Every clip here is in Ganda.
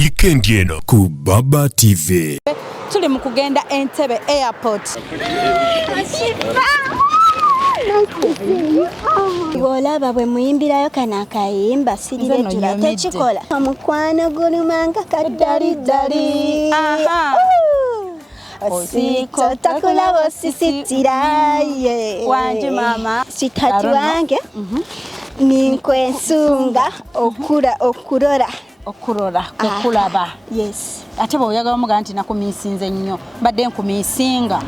weekend eno ku Baba TV. Tuli mu kugenda Entebbe airport. Olaba bwe muyimbirayo kana akayimba sirire tula tekikola omukwano gulumanga kaddalidali. Osiko takulaba osisitira ye Wanje mama sitati wange ninkwensunga okulora okulaba. Yes. Ate bwe oyagala omuga nti nakumiisinze nnyo badde nkumiisinga.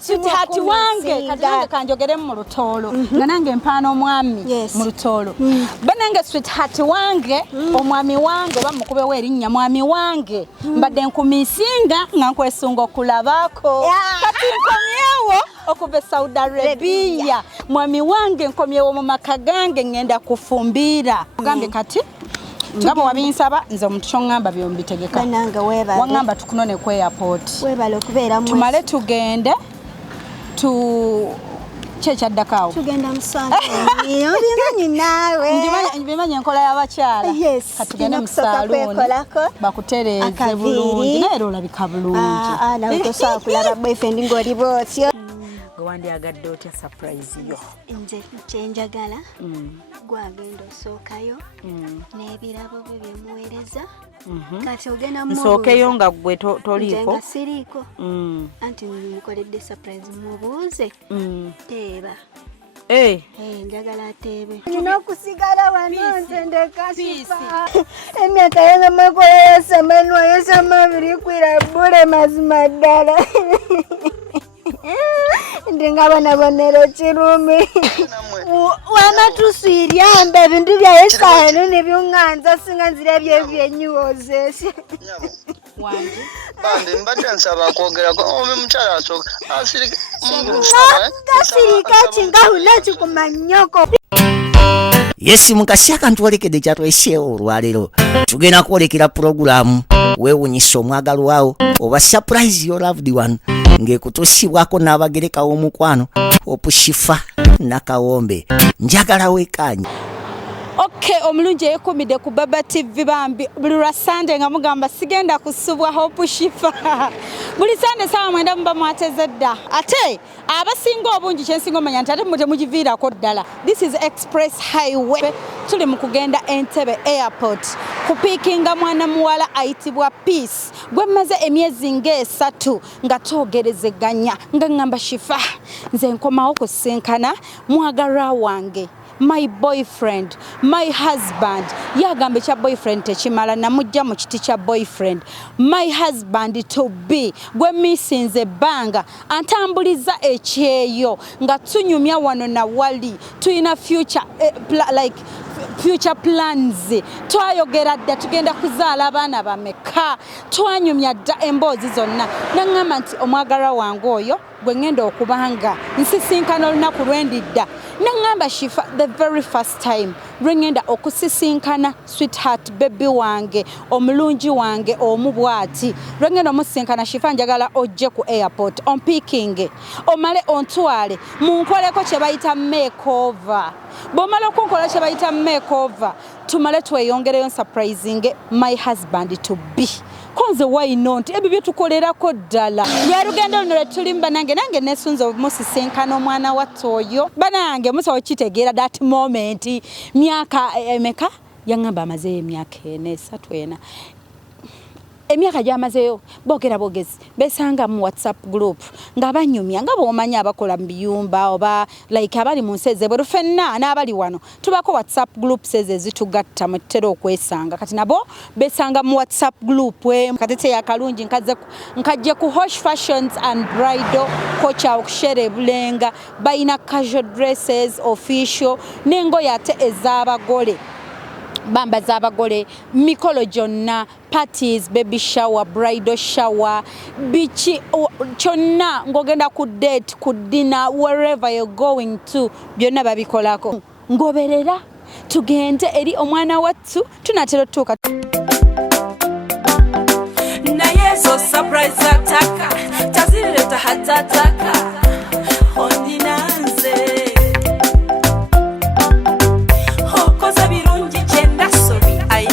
Sweetheart wange katange kanjogeremu mu lutoolo nga nange mpaana omwami mu lutoolo banange sweetheart wange omwami wange oba mukubewo erinnya mwami wange mbadde nkumiisinga nga nkwesunga okulabako kati nkomyewo okuva e Saudi Arabia mwami wange nkomyewo mu maka gange ngenda kufumbiira gambe kati ngabo wabinsaba nze omuntu kyongamba byo mbitegeka bananga webale wangamba tukunone ku airport webale okubeera mu tumale tugende kyekyadakawo tugenda musanga obimanyi naawe njimanyi enkola y'abakyala katugende mu salooni bakutereeze bulungi naye era olabika bulungi nawe tosobola kulaba boyfriend ng'oli bwotyo wandiyagadde otya surprise yo nze kyenjagala gwagenda osookayo n'ebirabo bye byemuweereza kati ogenda nsookeyo nga gwe toliiko nga siriiko anti mukoledde surprise mubuuze teeba njagala ateebe nina okusigala wano nze ndekasifa emyaka yange makola yosama biri kwirabule mazima ddala ndingabona bonero kirumi wana tusiriambe ebintu byayesaano nebyonganza singa nzira byebyenyuwozeshe bandi mbadde nsaba kwogerako omukyala asooka asirika kingahuna kikumanyoko. Yes, mukasi akantu olekedde kyatweseewo olwaleero tugenda kwolekera puroguramu weewunyisa omwagalwa wawo oba surprise your loved one ng'ekutusibwako n'abagereka w'omukwano opushifa nakawombe njagala wekanye. Okay, omulungi eyekumidde ku Baba TV bambi buli lwa Sunday nga mugamba sigenda kusubwa Hope Shifa buli Sunday sawa mwenda muba mwateze dda ate abasinga obungi kyensinga omanya nti ate mute mugiviirako ddala. This is express highway. Tuli mu kugenda Entebbe airport kupiikinga mwana muwala ayitibwa Peace gwe mmaze emyezi ng'esatu nga twogerezeganya nga ngamba Shifa nze nkomawo kusinkana mwagalwa wange my boyfriend, my husband. Yagambe kya boyfriend tekimala namujja mu kiti kya boyfriend. My husband to be gwe misinze banga antambuliza ekyeyo nga tunyumya wano na wali tuyina future future plans twayogera dda tugenda kuzaala abaana bameka twanyumya dda emboozi zonna nangamba nti omwagalwa wange oyo gwe ngenda okubanga nsisinkana olunaku lwendidda nangamba Shifa the very first time lwengenda okusisinkana sweetheart baby wange omulungi wange omubwati lwengenda omusinkana Shifa njagala ojje ku airport onpicking omale ontwale munkoleko kye bayita makeover bomala okunkola kye bayita makeover tumale tweyongereyo surprising my husband to be konze why not ebyo byetukolerako ddala lwerugendo luno lwetulimba nange nesunze omusisinkana omwana wattoyo banange musawo kitegeera that moment myaka emeka yangamba amazeyo emyaka ena emyaka gyamazeyo boogera bogezi besanga mu WhatsApp group nga banyumya nga bomanya abakola mu biyumba oba like abali mu nseze bwe fenna n'abali wano tubako WhatsApp group seze zitugatta mu ttero okwesanga kati nabo besanga mu WhatsApp group katete ya kalungi nkajje ku Hosh Fashions and Bridal kocha okushere bulenga bayina casual dresses official nengo yate ez'abagole bamba z'abagole mikolo jonna parties baby shower bridal shower bichi kyonna ngogenda ku date ku dinner wherever you're going to byonna babikolako ngoberera tugende eri omwana wattu tunatero tuka na yeso surprise ataka tazileta hatataka ondinanze hokoza birungi chenda sobi ai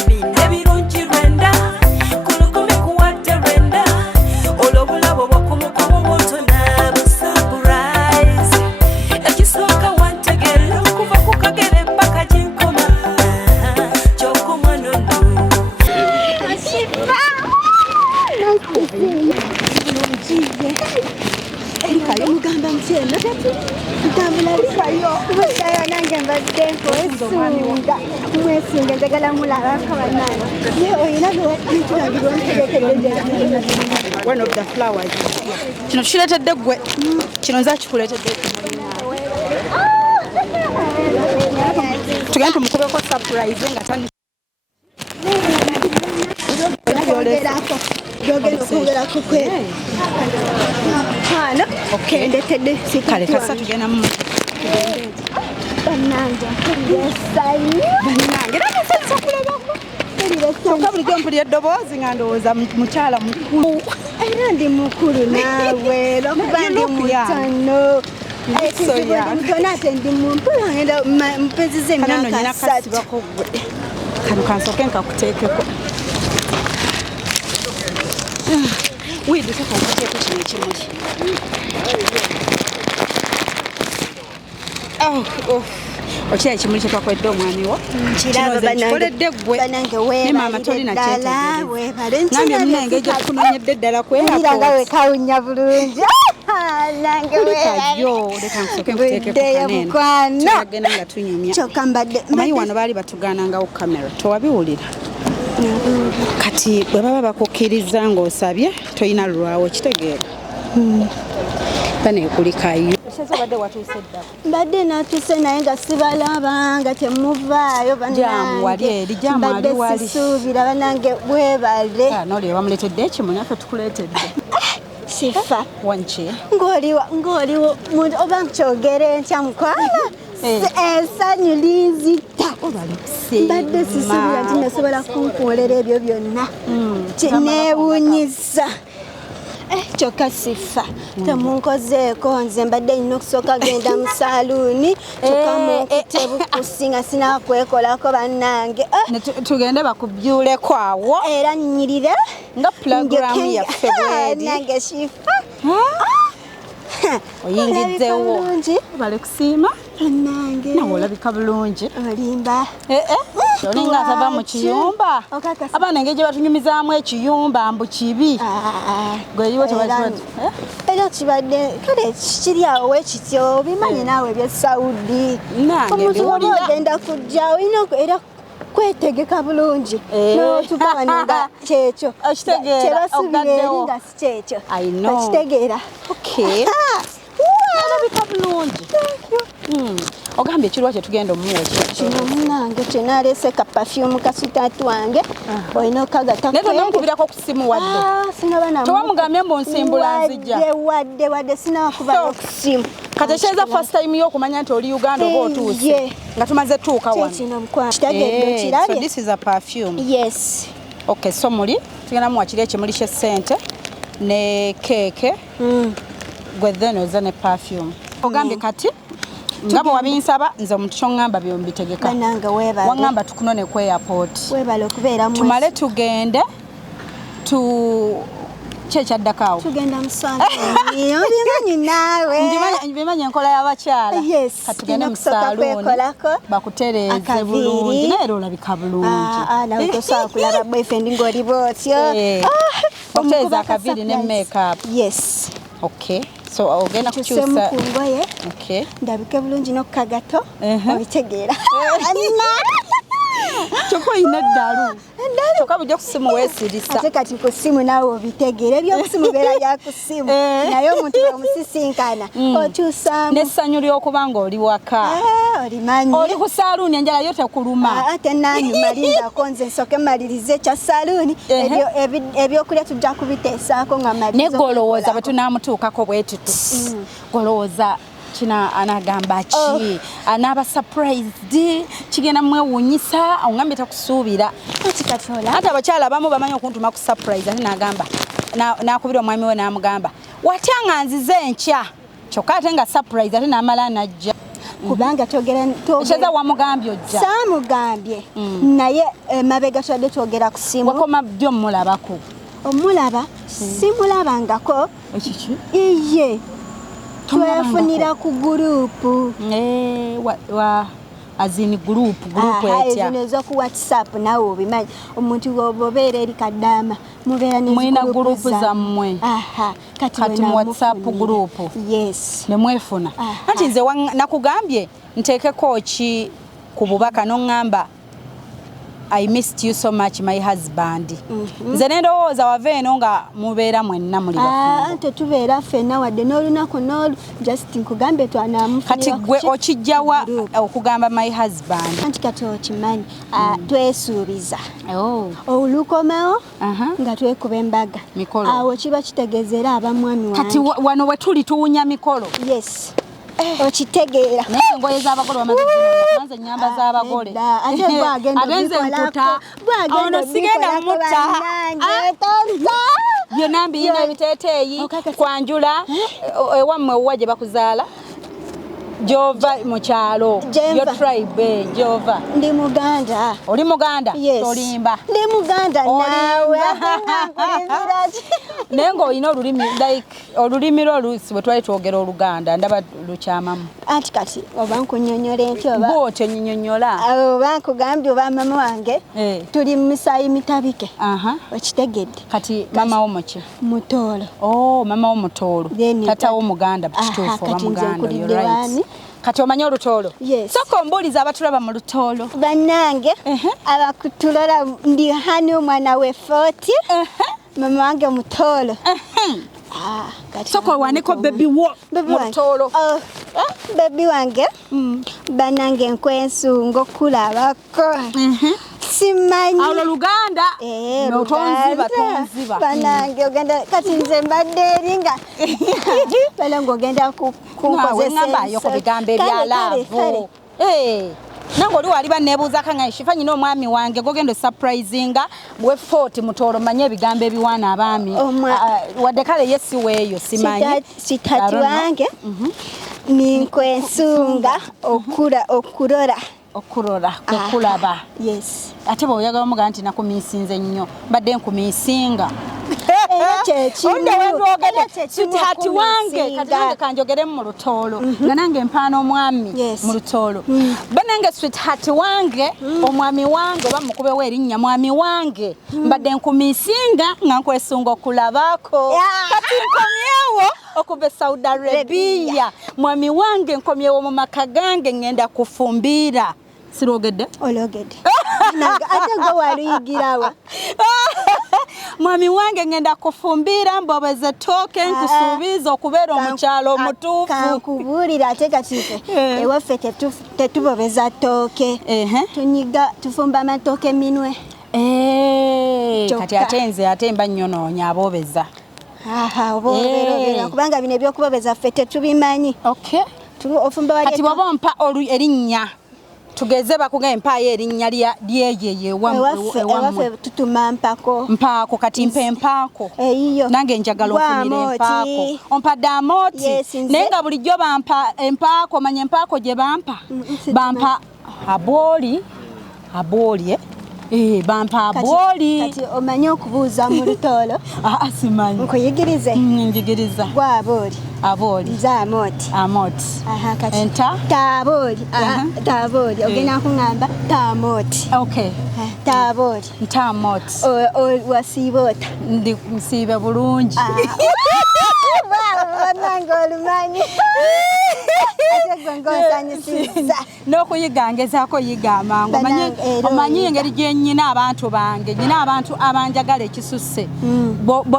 njagala mulabako bannange naye olina lwekiragirwa ntegekedde one of the flowers kino tukireetedde ggwe kino nza kikuleetedde tugenda tumukubeko surprise nga tani byogerako kwe hano kendetedde kale kasa tugenda mu bannange yesayi bannange namusensa kulabako kyokka bulijjo mpulira eddoboozi nga ndowooza mukyala mukulu era ndi mukulu naawe lwokuba ndi mutono mutono ate ndi mumpula ngenda mpenziza emyaka 3 kano kansooke nkakuteekeko wiidi tekankateeko kino ekimuli okira ekimuli kyetwakoledde omwami wo kikoledde ggwe ne maama tolina kyetegereza munenge gyetukunonyedde ddala kwiranga wekawunya bulungi kulikayo leka nsooke nkuteekekokagenda nga tunyumya kyokka mbadde omanyi wano baali batugaanangawo kamera towabiwulira kati bwe baba bakukkiriza ng'osabye toyina lulwawo kitegeera baneekulikayo mbadde natuuse naye nga sibalaba nga temuvaayo bannange sisuubira bannange bwebale noli bamuleetedde ekimuli afe tukuleetedde sifa wanki ng'oliwo oba nkyogere ntya mukwala essanyu linzita mbadde sisuubira nti nasobola kunkuolera ebyo byonna kineewuunyiza kyokka sifa temunkozeeko nze mbadde nina okusooka genda mu saluuni tukamunkute bukusi nga sinakwekolako bannange tugende bakubyuleko awo era nnyirire nga pulogulaamu yaffe bweri nange sifa oyingiddewo bale kusiima bannange nawe olabika bulungi olimba olinga atava mu kiyumba abaana engeri gye batunyumizaamu ekiyumba mbu kibi gweriwo era kibadde kale kiri awo wekityo bimanyi naawe ebyesawudi omuntu oba ogenda kujja olina era kwetegeka bulungi notugabanya nga kyekyo kyebasubira eri nga si kyekyo okitegeera alabika bulungi ogambye ekirwa kyetugenda omuwa kino munange kyenaleese ka perfume kasitatu wange olina okagataknaye tonamukubirako ku simu wadde towamugambye mbu nsimbula nzijja wadde sinawakubayo ku simu kati ekyeza first time y'okumanya nti oli Uganda oba otuuse nga tumaze tuuka wano kitegedde so this is a perfume yes okay so muli tugenda muwakiri ekimuli ky'essente ne keeke gwe then oza ne perfume ogambye kati nga bwe wabinsaba nze omuntu kyoŋŋamba byo mbitegeka waŋŋamba tukunone ku airport tumale tugende kyekyaddako awo tugenda musaluuni obimanyi naawe bimanyi enkola y'abakyala katugende mu saluuni bakutereeze bulungi naye era olabika bulungi nawe tosobola kulaba boyfriend ng'oli bwotyo okutereeza akaviiri ne makeup yes okay so ogenda kukyusa kungoye ndabike bulungi n'okukagato obitegeera kyokka oyina eddalu kyokka bujja ku simu weesirisa ate kati ku simu naawe obitegeera ebyokusimu beera bya ku simu naye omuntu omusisinkana okyusaamu n'essanyu ly'okuba nga oli waka olimanyi oli ku saaluuni enjala yo tekuluma ate nanyuma lindako nze nsooke malirize ekya saaluuni ebyokulya tujja kubiteesaako nga maliriza naye golowooza bwe tunaamutuukako bwe tutu golowooza kina anagamba ki anaaba surprised kigenda mwewuunyisa ongambye takusuubira ate abakyala abamu bamanyi okuntuma ku surprise ate nagamba nakubira omwami we namugamba watya nga nzize enkya kyokka ate nga surprise ate namala najja kubanga kyeza wamugambye ojja saamugambye naye mabega twadde twogera ku simu wakoma byo mulabako omulaba simulabangako ekiki iye twefunira ku gurupu azini gurupu etya zino ez'oku whatsapp nawe obimanyi omuntu obeera eri kaddaama mubeera mwina gurupu zammwe kati mu whatsapp gurupu yes nemwefuna anti nze nakugambye nteekeko ki ku bubaka n'oŋŋamba I missed you so much my husband. Nze nendowooza wava eno nga mubeera mwenna muli bafumbo. Tetubeera ffenna wadde n'olunaku n'olu just nkugambe twanamufunira. Kati gwe okijjawa okugamba my husband. Anti kati okimanyi twesuubiza. Olukomewo nga twekuba embaga. Awo kiba kitegeezera abamwami wange. Kati wano we tuli tuwunya mikolo. Yes. Okitegeera. Naye engoye z'abagole wamaze zino ennyamba z'abagole. Agenze nkuta. Ono sigenda mutta. Byonna mbiyina ebiteeteeyi kwanjula ewammwe owwa gye bakuzaala. Jova mu kyalo. Your tribe Jova. Ndi Muganda. Oli Muganda? Yes. Tolimba. Ndi Muganda naawe. Naye ng'olina olulimi olulimi lw'oluusi bwe twali twogera Oluganda ndaba lukyamamu. Anti kati oba nkunnyonnyola enti oba bw'otyo nnyonyola. Oba nkugambye oba mama wange tuli mu misaayi mitabike. Okitegedde. Kati mama wo muki? Mutoolo. Oh, mama wo Mutoolo. Tata wo Muganda kituufu oba Muganda. You're right. Kati omanyi Olutoolo? Yes. Soko mbuuliza abatulaba mu Lutoolo. Bannange abakutulola ndi hani omwana we 40. Mama wange Mutoolo. Soko waneko baby wo mu Lutoolo. Baby wange bannange nkwensunga okulabako. Simanyi. Awo Luganda. No tonziba. Bannange ogenda kati nze mbadde eringa. Bannange ogenda kunkozesa. Ngamba ku bigambo ebyalaavu. Nange oli wali banneebuuza kanga shifa nyina omwami wange gogenda surprisinga bwe 40 Mutoolo manye ebigambo ebiwaana abaami. Wadde kale yesi weeyo simanyi. Sitati wange ninkwensunga okulora. Okulaba. Yes. Ate bw'oyagala omugaa nti nakumiisinze nnyo mbadde nkumiisinga. Sweetheart wange kati nange kanjogeremu mu Lutoolo nga nange mpaana omwami mu Lutoolo. Banange sweetheart wange omwami wange oba mukubewo erinnya mwami wange mbadde nkumiisinga nga nkwesunga okulabako. Kati nkomyewo okuva Saudi Arabia. Mwami wange nkomyewo mu maka gange ngenda kufumbiira. Sirogedde? Ologedde. Ate gwe waluyigirawa. Mwami wange ngenda kufumbiira mbobeze tooke nkusuubiza okubeera omukyalo omutuufu. Kankubuulira ate katiike ewaffe tetubobeza ttooke. Tufumba amatooke minwe. Kati ate nze ate mba nnyonoonya abobeza. Oboobera kubanga bino ebyokubobeza ffe tetubimanyi. Kati bw'oba ompa erinnya tugeze bakuga empaayo erinnya lyeyeye ewaffe tutuma mpaako kati mpa empaako nange njagala ofunira empaako ompadde amooti naye nga bulijjo bampa empaako manya empaako gye bampa abooli bampa abooli. Kati omanyi okubuuza mu Lutoolo? Simanyi. Nkuyigirize? Njigiriza. Gwa abooli. Abooli. Nze amooti. Amooti. Kati. Enta? Taabooli. Taabooli. Ogenda kuŋŋamba taamooti. Okay. Taabooli. Ntaamooti. Wasiiba ota? Ndi nsiibe bulungi. Bannange olumanyi. Ate gwe ng'onsanyusizza. N'okuyiga ngezaako yiga amangu. Omanyi engeri gye nnyina abantu bange. Nnyina abantu abanjagala ekisusse.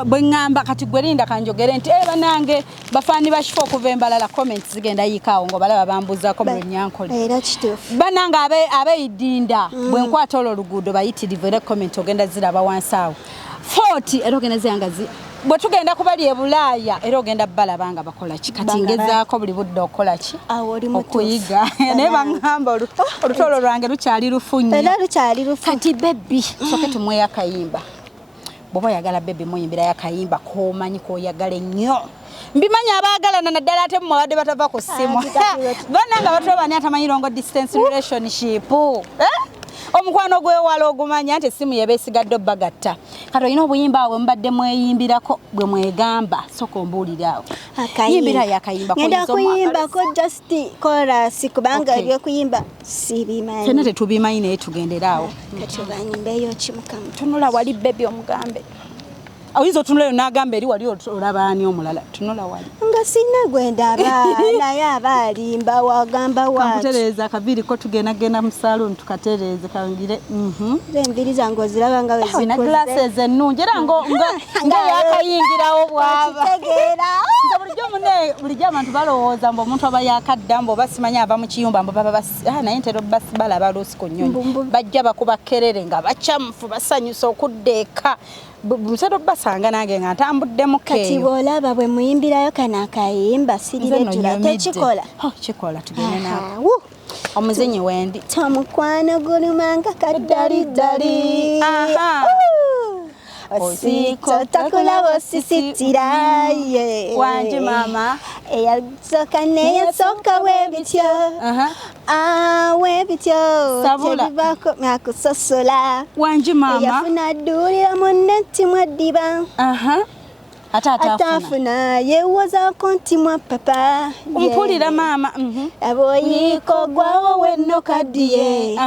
Bwe ŋŋamba kati gwe linda kanjogere nti bannange bafaani bakifo okuva embalala comments zigenda yiikaawo ng'obalaba bambuzaako mu Lunyankole. Era kituufu. Bannange abeeyidinda bwe nkwata olwo oluguudo bayitirivu era comment ogenda ziraba wansi awo. 40 era ogenda ziyangazi. Bwe tugenda kubali e Bulaaya era ogenda balabanga bakola ki kati ngezaako buli budde okola ki okuyiga naye baŋŋamba Olutoolo lwange lukyali lufunye era lukyali lufu. Kati bebi soke tumweyo akayimba bw'oba oyagala bebi muyimbirayo akayimba k'omanyi k'oyagala ennyo mbimanyi abaagalana naddala ate mumabadde batava ku ssimu bannanga batulaba ani atamanyi longo distance relationship omukwano gwewala ogumanya nti essimu yebeesigadde obbagatta kati olina obuyimba awo mubadde mweyimbirako bwe mwegamba soka ombuulira awo yimbirayo akayimba ngenda kuyimbako just chorus kubanga ebyokuyimba sibimanyi ffenna tetubimanyi naye tugendera awo kati banyimbeeyo ki Mukama tunula wali bebi omugambe Oyinza otunulayo n'agamba eri wali olaba ani omulala tunula wali nga sinna gwendaba naye abalimba wagamba waki kakutereeza akabiri ko tugenda mu saloon tukatereeze kangire enviri zange oziraba nga wezikoze na glasses ennungi era nga yakayingirawo bwaba kitegeera bulijjo abantu balowooza mbu omuntu aba yakadda mbu oba simanyi ava mu kiyumba mbu baba naye ntera balaba loosi ku nnyonyi bajja bakuba kerere nga bakyamufu basanyusa okudda eka Musado basanga nange nga ntambuddemu keeyo. Kati bw'olaba bwe muyimbirayo kana akayimba sirirejjula tekikola. Kikola tugende nako. Omuzinyi wendi. Tamukwano gulumanga kadalidali. Osiko takula osisitira ye. Wanje mama. Eyasoka neyasoka webityo. Webityo. Sabula. Tebibako nakusosola. Wanje mama. Eyafuna ddulira mu neti mwaddiba. Atafuna yewoza konti mwa papa. Mpulira mama. Aboyiko gwawo wenno kadiye.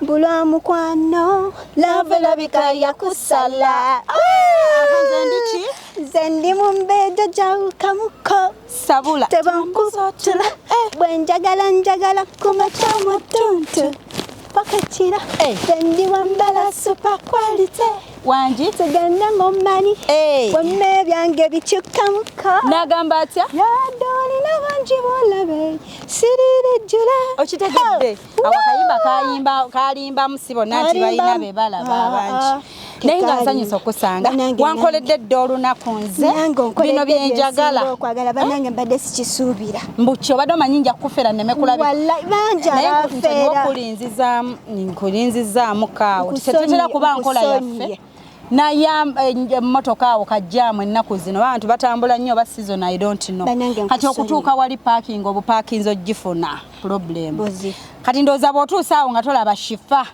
Bulwa mukwano love labika yakusala. Zendi mumbejo jauka muko. Sabula. Tebankuzotula. Bwenjagala kumachomo tuntu. Pakachira. Zendi wambala super quality. Wanji tugenda ngomani wemme byange bikyuka muko nagamba atya yadoli nabanji bolabe sirire jula okitegedde awakayimba kalimba musibo nati balina be balaba abanji naye nga nsanyusa okusanga wankoledde dde olunaku nze bino byenjagala okwagala banange mbadde sikisuubira mbukyo obadde omanyi nja kufera neme kulabe banjala nkulinzizaamu kaawo tetera kuba nkola yaffe naye emmotoka awo kajjaamu ennaku zino abantu batambula nnyo ba season I don't know kati okutuuka wali parking obupaakinzi ogifuna problem kati ndowooza bw'otuusa awo nga tolaba shifa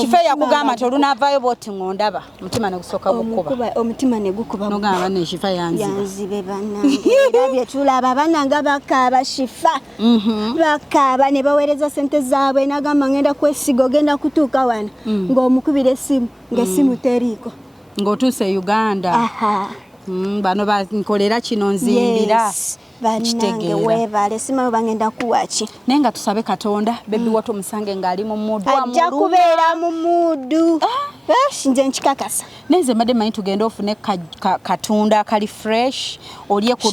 shifa yakugamba nti olunaavaayo bw'oti ng'ondaba omutima ne gusooka gukuba omutima ne gukuba nogamba ne shifa yanzibe bannange era bye tulaba bannanga bakaaba shifa bakaaba ne baweereza ssente zaabwe n'agamba ngenda kwesiga ogenda kutuuka wano ng'omukubira essimu ng'essimu teriiko ng'otuuse Uganda bano bankolera kino nzimbira banange weebale simanyi bangenda kuwaki naye nga tusabe Katonda bebi watu omusange ng'ali mu muddu ajja kubeera mu muddu nze nkikakasa neze mbadde manyi tugenda ofune katunda kali fresh olye ku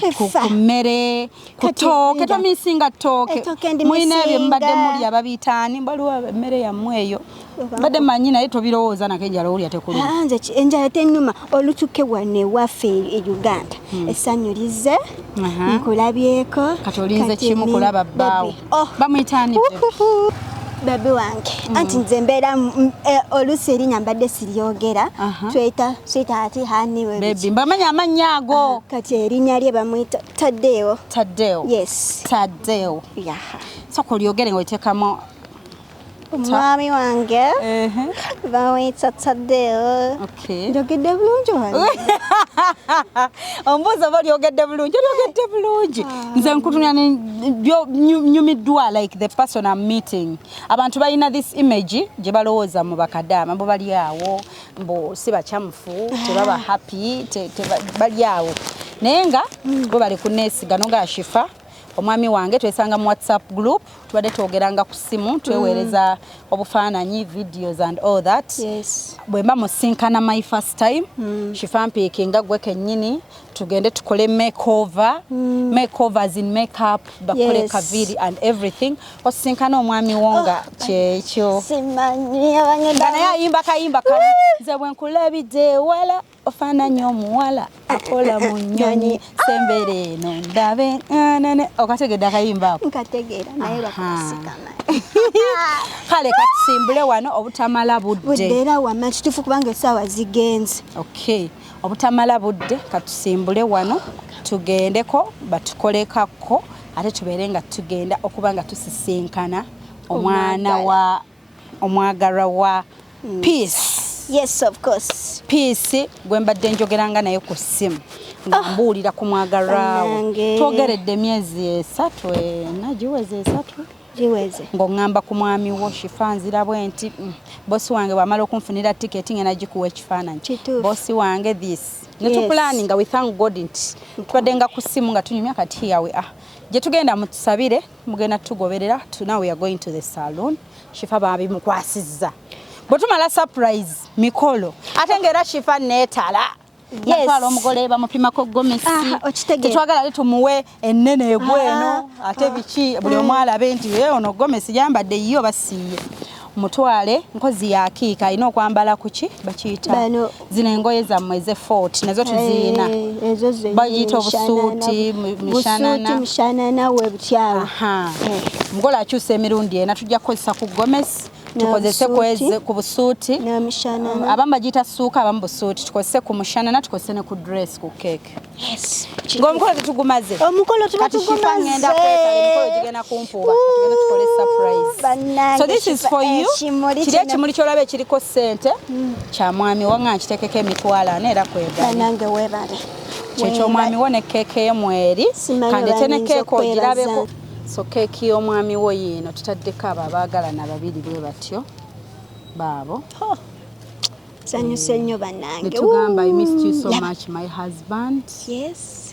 mmere ku tooke tomisinga tooke mulina ebyo mbadde muli ababiyitaani mbaliwo emmere yammwe eyo mbadde manyi naye tobirowooza nako enjala olya tekuluma nze enjala tennuma olutuke wano ewaffe e Uganda essanyu lize nkulabyeko kati olinze kimu kulaba bbaawe bamuyitaani babi wange anti nze mbeera oluusi erinnya mbadde siryogera tweta sweetheart hani baby mbamanya amannya ago kati erinnya lye bamuyita Tadeo yes Tadeo soko olyogere ng'oteekamu omwami wange bamuyita Tadeo njogedde bulungi wange ombuuza oba olyogedde bulungi nze nkutunya nyumiddwa like the person I'm meeting abantu balina this image gye balowooza mu bakadaama mbo bali awo mbo si bakyamufu tebaba happy bali awo naye nga bo bali kuneesiga nonga Shifa omwami wange twesanga mu WhatsApp group tubadde twogeranga ku simu tweweereza obufaananyi videos and all that bwe mba musinkana my first time Shifa mpiikinga gwe kennyini tugende tukole makeovers in makeup bakole kaviri and everything osinkana omwami wonga kyekyo simanyi abangenda naye ayimba kayimba kali nze bwe nkulabidde wala ofaananyi omuwala akola mu nnyonyi sembere eno ndabe okategedde akayimba ako nkategeera naye bakusikama kale katusimbule wano obutamala budde era wamma kituufu kubanga essaawa zigenze obutamala budde katusimbule wano tugendeko batukolekako ate tubeere nga tugenda okuba nga tusisinkana omwagalwa wa Peace yes of course Peace gwe mbadde njogeranga naye ku ssimu nga mbuulira ku mwagalwawo twogeredde emyezi 3 nagiweze 3 Liweze. Ng'ongamba ku mwami wo Shifa nzira bwenti bosi wange wamala okunfunira ticket ngena gikuwa ekifaananyi. Bosi wange this. Netu planning we thank God nti twadenga ku simu nga tunyumya kati here we are. Je tugenda mutusabire mugenda tugoberera now we are going to the salon. Shifa babi mukwasizza. Botumala surprise mikolo. Ate ngera Shifa netala. Yes. Natwala omugole bamupima ko gomesi. Tetwagala letu muwe ennene egweno ate biki buli omwala benti ono gomesi yambadde yiyo basiye. Mutwale nkozi ya kika ino kwambala kuki bakiyita zina engoye za mweze 40 nazo tuzina ezo ze bayita obusuuti mishanana we butyawo mugola akyusa emirundi ena tujja kukozesa ku gomesi tukozese kweze ku busuuti na mishanana abamba gita suuka abamba busuuti tukozese ku mushanana tukozese ne ku dress ku cake. Yes. Ngomukolo tetugumaze omukolo tugumaze ngenda kwetala emikolo gigena kumpuba tugenda tukole surprise. So this is for you. Kiri ekimuli kyolabe kiriko ssente kya mwami wanga nkitekeko emitwalo ana era kwegala nange webale kyekyo omwami wo ne keeke y'omweri kandi tene keeke ogirabeko. So keeke y'omwami wo yino tutaddeko abo abaagalana babiri bwe batyo baabo. Sanyuse nnyo bannange. Netugamba I missed you so much my husband. Yes.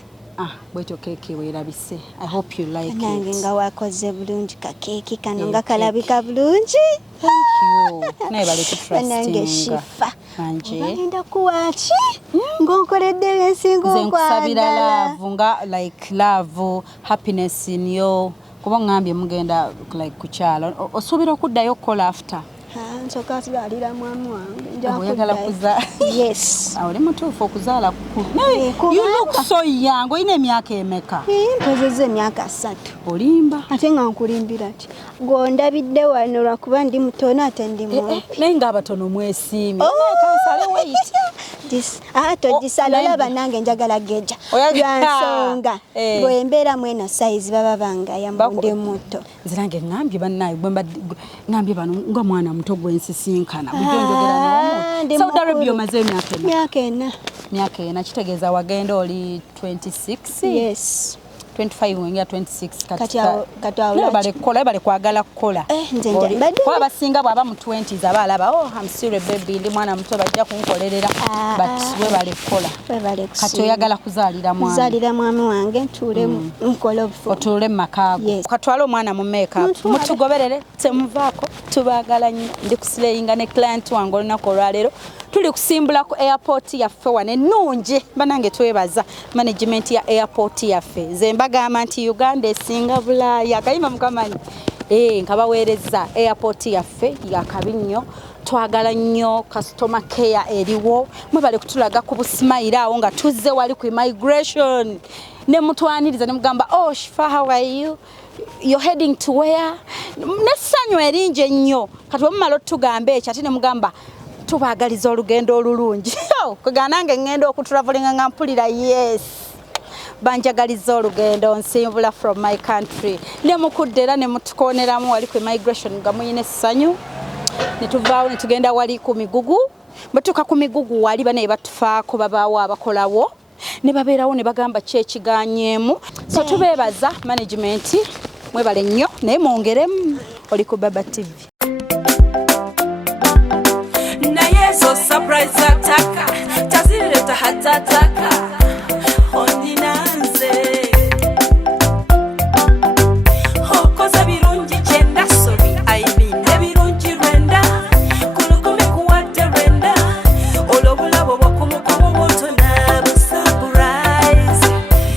Bwetyo keeke weerabise. I hope you like it. Nange nga wakoze bulungi ka keeki kano nga kalabika bulungi. Thank you. Naye bali kutrustinga. Nange Shifa. Manje. Bagenda kuwaki? Ng'onkoledde byensinga okwagala. Nkusabira love nga like love, happiness in you. Kuba ngambye mugenda like kukyalo. Osuubira okuddayo okukola after. Nsoka tubalira mwami wange. Oyagala kuzaala. Yes. Oli mutuufu okuzaala kukulu. You look so young. Oyina emyaka emeka? Mpezezza emyaka 3. Olimba. Ate nga nkulimbira ki? Gondabidde wano lwakuba ndi mutono ate ndi mumpi. Naye ng'abatono mwesiimye. Kansale wait. Tojisala olaba nange njagala geja. Lwansonga. Bwembeera mweno size baba bangaya mbunde muto. Zirange ngambye bannaye ngambye bano nga mwana muto gwensisinkana. Bujjo njogera n'omu. Saudi Arabia omaze emyaka ena. Myaka ena kitegeeza wagenda oli 26. Yes. 25 wenga 26 kati awula bale kwagala kukola kwa basinga bwaba mu 20s abalaba I'm still a baby ndi mwana muto bajja kunkolerera but we bale kukola kati oyagala kuzaalira mwami wange ntule nkola obufu otule makago katwala omwana mu makeup mutugoberere temuvaako tubagala nnyo ndi kusileyinga ne client wange olunako olwaleero tuli kusimbula ku airport yaffe wane nungi banange twebaza management ya airport yaffe zembagamba nti Uganda esinga Bulaaya kayima mukamanyi nkabaweereza airport yaffe yakabi nnyo twagala nnyo customer care eriwo mwe bali kutulaga ku busmile awo nga tuzze wali ku immigration ne mutwaniriza ne mugamba Shifa how are you you're heading to where nesanyo erinje nnyo kati bamala tugambe ekyo ate ne mugamba tubagaliza olugendo olulungi kuganange ngendo okutravelinga ngampulira yes banjagaliza olugendo nsimbula from my country ne mukuddera ne mutukoneramu wali ku immigration nga muyine essanyu ne tuvaawo ne tugenda wali ku migugu batuka ku migugu wali bane batufaako babaawo abakolawo ne babeerawo ne bagamba kyekiganyeemu so tubeebaza management mwebale nnyo naye mwongeremu oli ku Baba TV. So surprise ataka tazileta hatataka ondinanze hokoza birungi chenda sobi aibine birungi renda kulukumi kuwate renda olobulabo bwakumukumu moto na surprise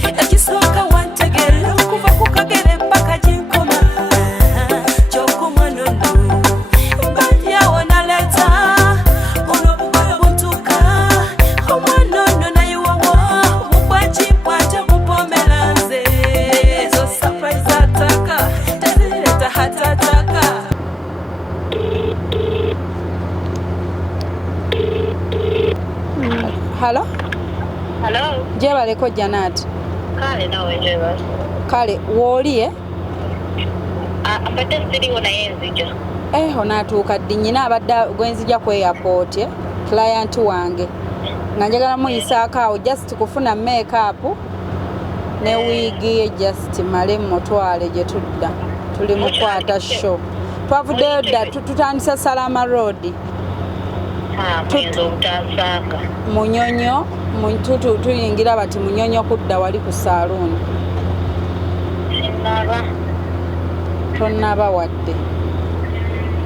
ekisoka wantegere kuva kukagere mpaka jinkoma chokoma nono bajya wona leta Hello? Hello? Jeba leko Janat. Kale nawe Jeba. Kale woliye? Abadde siri wona yenzija. Onatuuka ddi nyina abadde gwenzija ku airport client wange. Nga njagala muyisaako awo just kufuna makeup ne wigi just male mutwale gye tudda. tuli mukwata show twavuddeyo dda tutandisa Salama Road muyinza obutasaaka Munyonyo tuyingira bati Munyonyo kudda wali ku saaluuni sinaba tonnaba wadde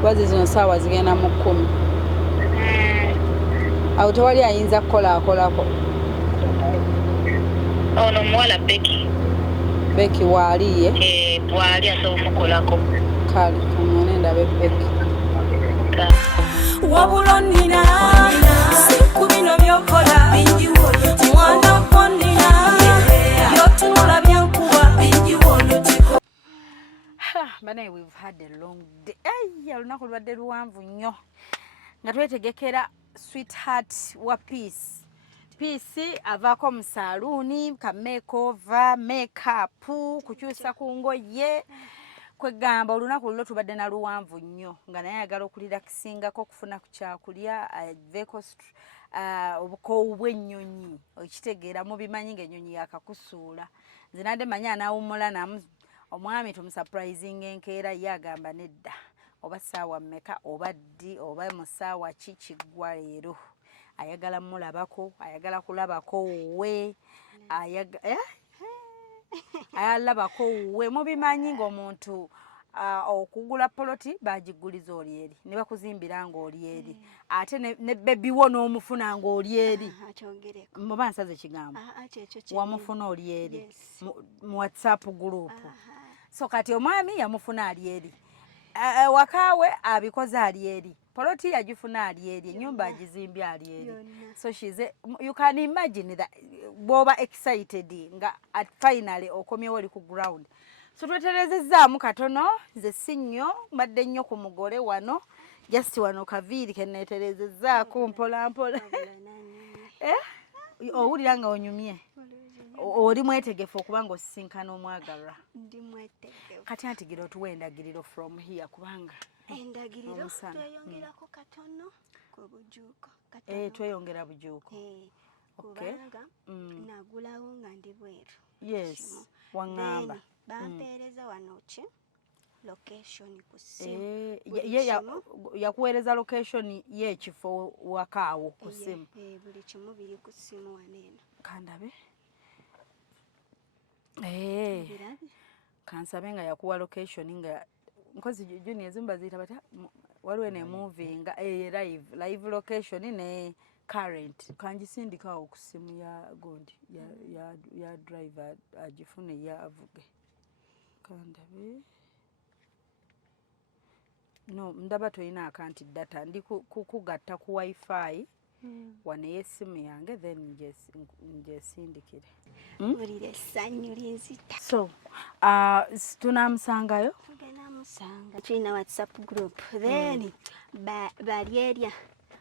wazi zino saawa zigenda mu 10 awo tewali ayinza kukolaakolako ono muwala Beki waaliye bwali asobola okukolako kale kamane ndabe Beki wabula nnina siku bino byokola mwana ko nnina byotunula byankuba banaye we've had a long day olunaku lubadde luwanvu nnyo nga twetegekera sweetheart wa Peace avaako mu saaluuni ka makeover makeup kukyusa ku ngoye kwegamba olunaku lulo tubadde na luwanvu nnyo nga naye ayagala okuliraksingako okufuna ku kyakulya aveeko obukoowu bw'ennyonyi okitegeera mubimanyi ng'ennyonyi yakakusuula nze nadde manyi anaawummula namu omwami tumusurprising enkeera ye agamba nedda oba ssaawa mmeka oba ddi oba mu ssaawa ki kiggwa leero ayagala mulabako ayagala kulabako we ayalabako we mubimanyi ng'omuntu okugula poloti bagiguliza oli eri ne bakuzimbira ng'oli eri ate ne bebiwo n'omufuna ng'oli eri muba nsaze kigambo wamufuna oli eri mu WhatsApp group so kati omwami yamufuna ali eri wakaawe abikoze ali eri poloti yagifuna ali eri ennyumba agizimbye ali eri so you can imagine that boba excited nga at finally okomyewo oli ku ground so tweterezezaamu katono nze si nnyo mbadde nnyo ku mugole wano just wano kaviiri keneeterezezaako mpolampola owulira nga onyumye oli mwetegefu okuba nga osisinkana omwagalwa kati antigira otuwa endagiriro from here kubanga endagiriro tweyongerako katono ku bujuuko tweyongera bujuuko kubanga nagulawo nga ndi bweru yes waŋŋamba bampeereza wano ki location ku simu yakuweereza location y'ekifo wakaawo ku simu buli kimu biri ku simu waneeno kandabe kansabe nga yakuwa location nga nkozi juni ezimba ziyita bata waliwo ne movie nga live location ne current kangisindikawo ku simu ya gondi ya driver agifune ya avuge kandabe no ndaba toyina akanti data ndi kugatta ku wifi wane yesimu yange then njesindikire ulire essanyu linzita so tunamusangayo musanga tulina WhatsApp group then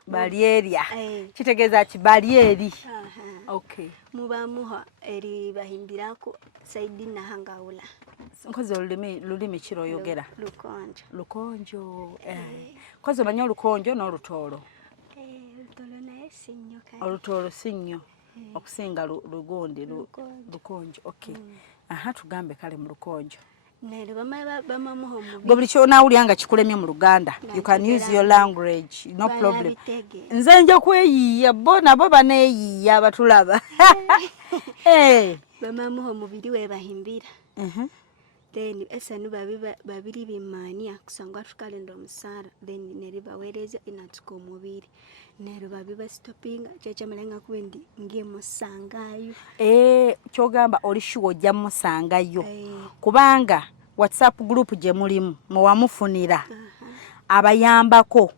balyeria kitegeeza ki balyeri okay mubamuha eri bahimbirako saidi nahangawula nkozi lulimi kiroyogera lukonjo nkozi omanyi olukonjo n'olutoolo olutoolo si nnyo okusinga lugondi lukonjo okay tugambe kale mu lukonjo gwe buli kyonaawulira nga kikulemye mu Luganda you can use your language no problem nze nja kweyiiya bo nabo baneeyiiya abatulaba bamamuha omubiri we bahimbira then esanu babiri bimania kusangwa tukalenda omusaara then neribaweereza inatuka omubiri nero babiba stopping kyekyamalanga kubendi ngemusangayo kyogamba oli sure ojja musangayo kubanga WhatsApp group gye mulimu muwamufunira abayambako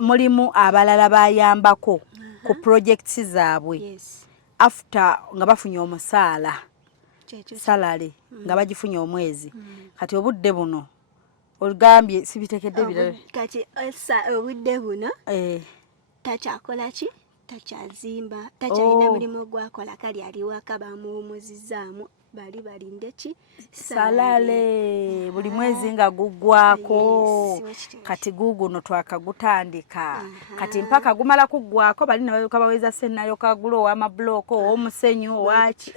mulimu abalala bayambako ku projects zaabwe after nga bafunye omusaala salary nga bagifunye omwezi kati obudde buno olugambye sibitekedde birala kati obudde buno takyakola ki takyazimba takyalina mulimu gwakola kali aliwaka bamuwumuzizaamu bali balinde ki salale buli mwezi nga guggwako kati guguno twakagutandika kati mpaka gumala kuggwako bali ne kabaweza sennayo kagulo ow'amabuloko ow'omusenyu owaki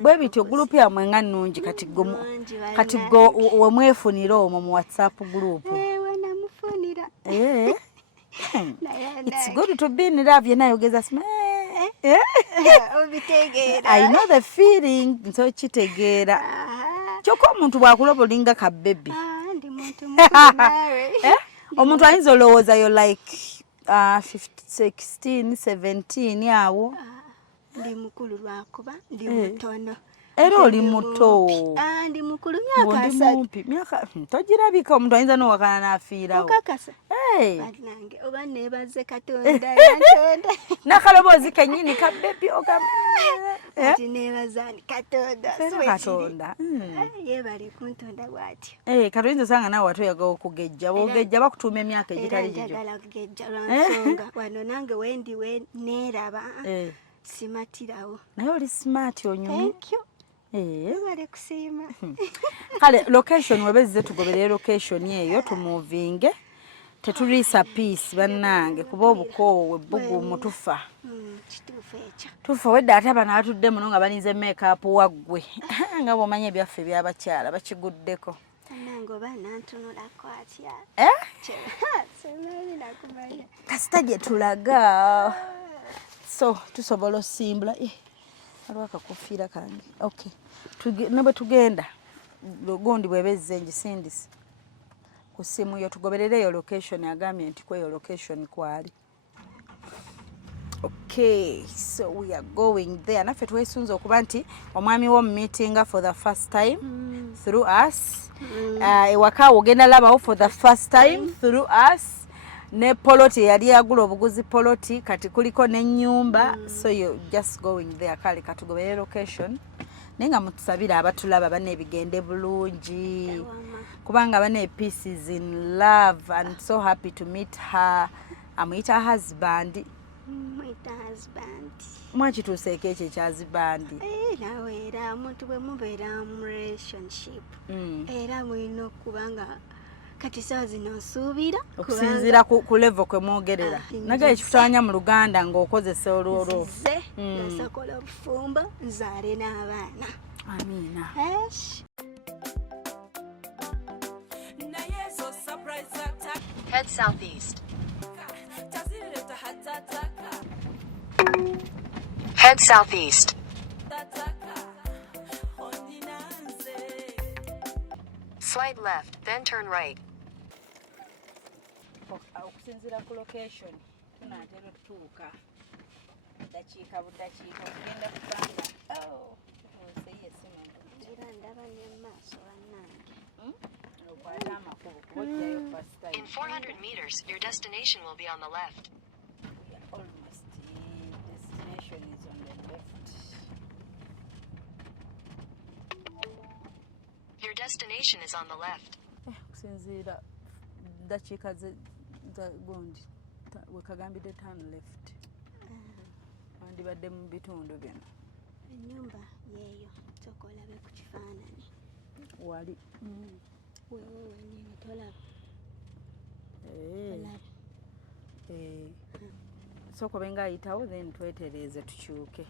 bwe bityo group yammwe nga nnungi kati go wemwefunira omwo mu WhatsApp group. Namufunira. It's good to be in love. Yogeza sima. Obitegeera. I know the feeling. So kitegeera. Kyokka omuntu bw'akulobolinga ka baby. Ndi muntu nawe. Omuntu ayinza olowooza yo like 16, 17 awo. Ndi mukulu lwakuba ndi mutono. Era oli muto. Ndi mukulu myaka 3. Myaka togirabika omuntu ayinza n'owakana n'afiirawo. Okakasa. Nange oba neebaze Katonda yantonda. N'akaloboozi kennyini ka baby ogamba. Ati neebaza Katonda. Katonda. Yeebale kuntonda bw'atyo. Katonda osanga naawe watoyaga okugejja. Boogejja bakutuuma emyaka egitali gigyo. Era njagala okugejja lwansonga. Wano nange wendi neeraba. Simatirawo. Naye oli smart onyuma. Thank you. Wale kusiima. Kale location webezze tugoberere location eyo tumuvinge. Tetuliisa peace bannange kuba obukoowe bbugumu tufa. Kituufu ekyo. Tufa wedda ate abana batudde muno nga banize make-up waggwe. Nga bw'omanya ebyaffe by'abakyala bakiguddeko. Nange oba nantunulako atya. Semanyi nakumanya. Kasita gye tulaga. So tusobola osimbula. Aliwo akakofiira kange. Okay. Ne bwe tugenda gondi bwebezze ngisindise. Ku simu yo tugoberere yo location agambye nti kweyo location kwali. Okay, so we are going there. Naffe twesunze okuba nti omwami w'omu meeting for the first time through us. Ewaka ogenda labawo for the first time through us. Ne poloti yali yagula obuguzi poloti kati kuliko n'ennyumba. So you just going there kale katugoberere location. Nenga mutusabira abatulaba bane bigende bulungi. Kubanga bane pieces in love and so happy to meet her. Amuyita husband. Mwakituuseeko ekyo ekya husband. Nawe era omuntu bwe mubeera mu relationship. Era mulina okubanga kati saa zino nsuubira okusinziira ku level kwe mwogerera. Nagaye ekifutaanya mu Luganda ng'okozesa olwolwo. Nasokola obufumbo nzaale n'abaana. Amiina. Head southeast. Head southeast. Slight left, then turn right. Okusinziira ku location tunaatera okutuuka dakiika budakiika okugenda kubanga era ndaba ne maaso bannange. Okwata amakubo kuba ojjayo first time. In 400 meters, your destination will be on the left. We are almost. Destination is on the left. Your destination is on the left. Okusinziira dakiika za gundi wekagambidde turn left. Wandibadde mu bitundu bino. Ennyumba yeeyo sooka olabe ku kifaananyi. Wali. Weewe wennyini tolaba. Sooka obenga ayitawo then twetereeze tukyuke.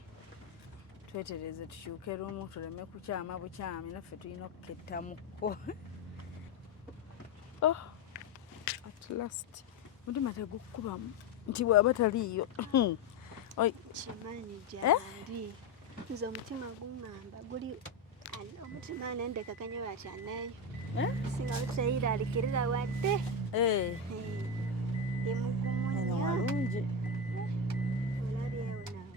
Lumu tuleme kukyama bukyami naffe tulina okukettamuko. At last. Mutima tegukkubamu nti bw'aba taliiyo. Kimanyi gyali. Nze omutima guŋŋamba guli omutima nendekakanya bakyanayo. Singa butayiraalikirira wadde. Emugumu nnyo. Walungi. Olabyewo nawe.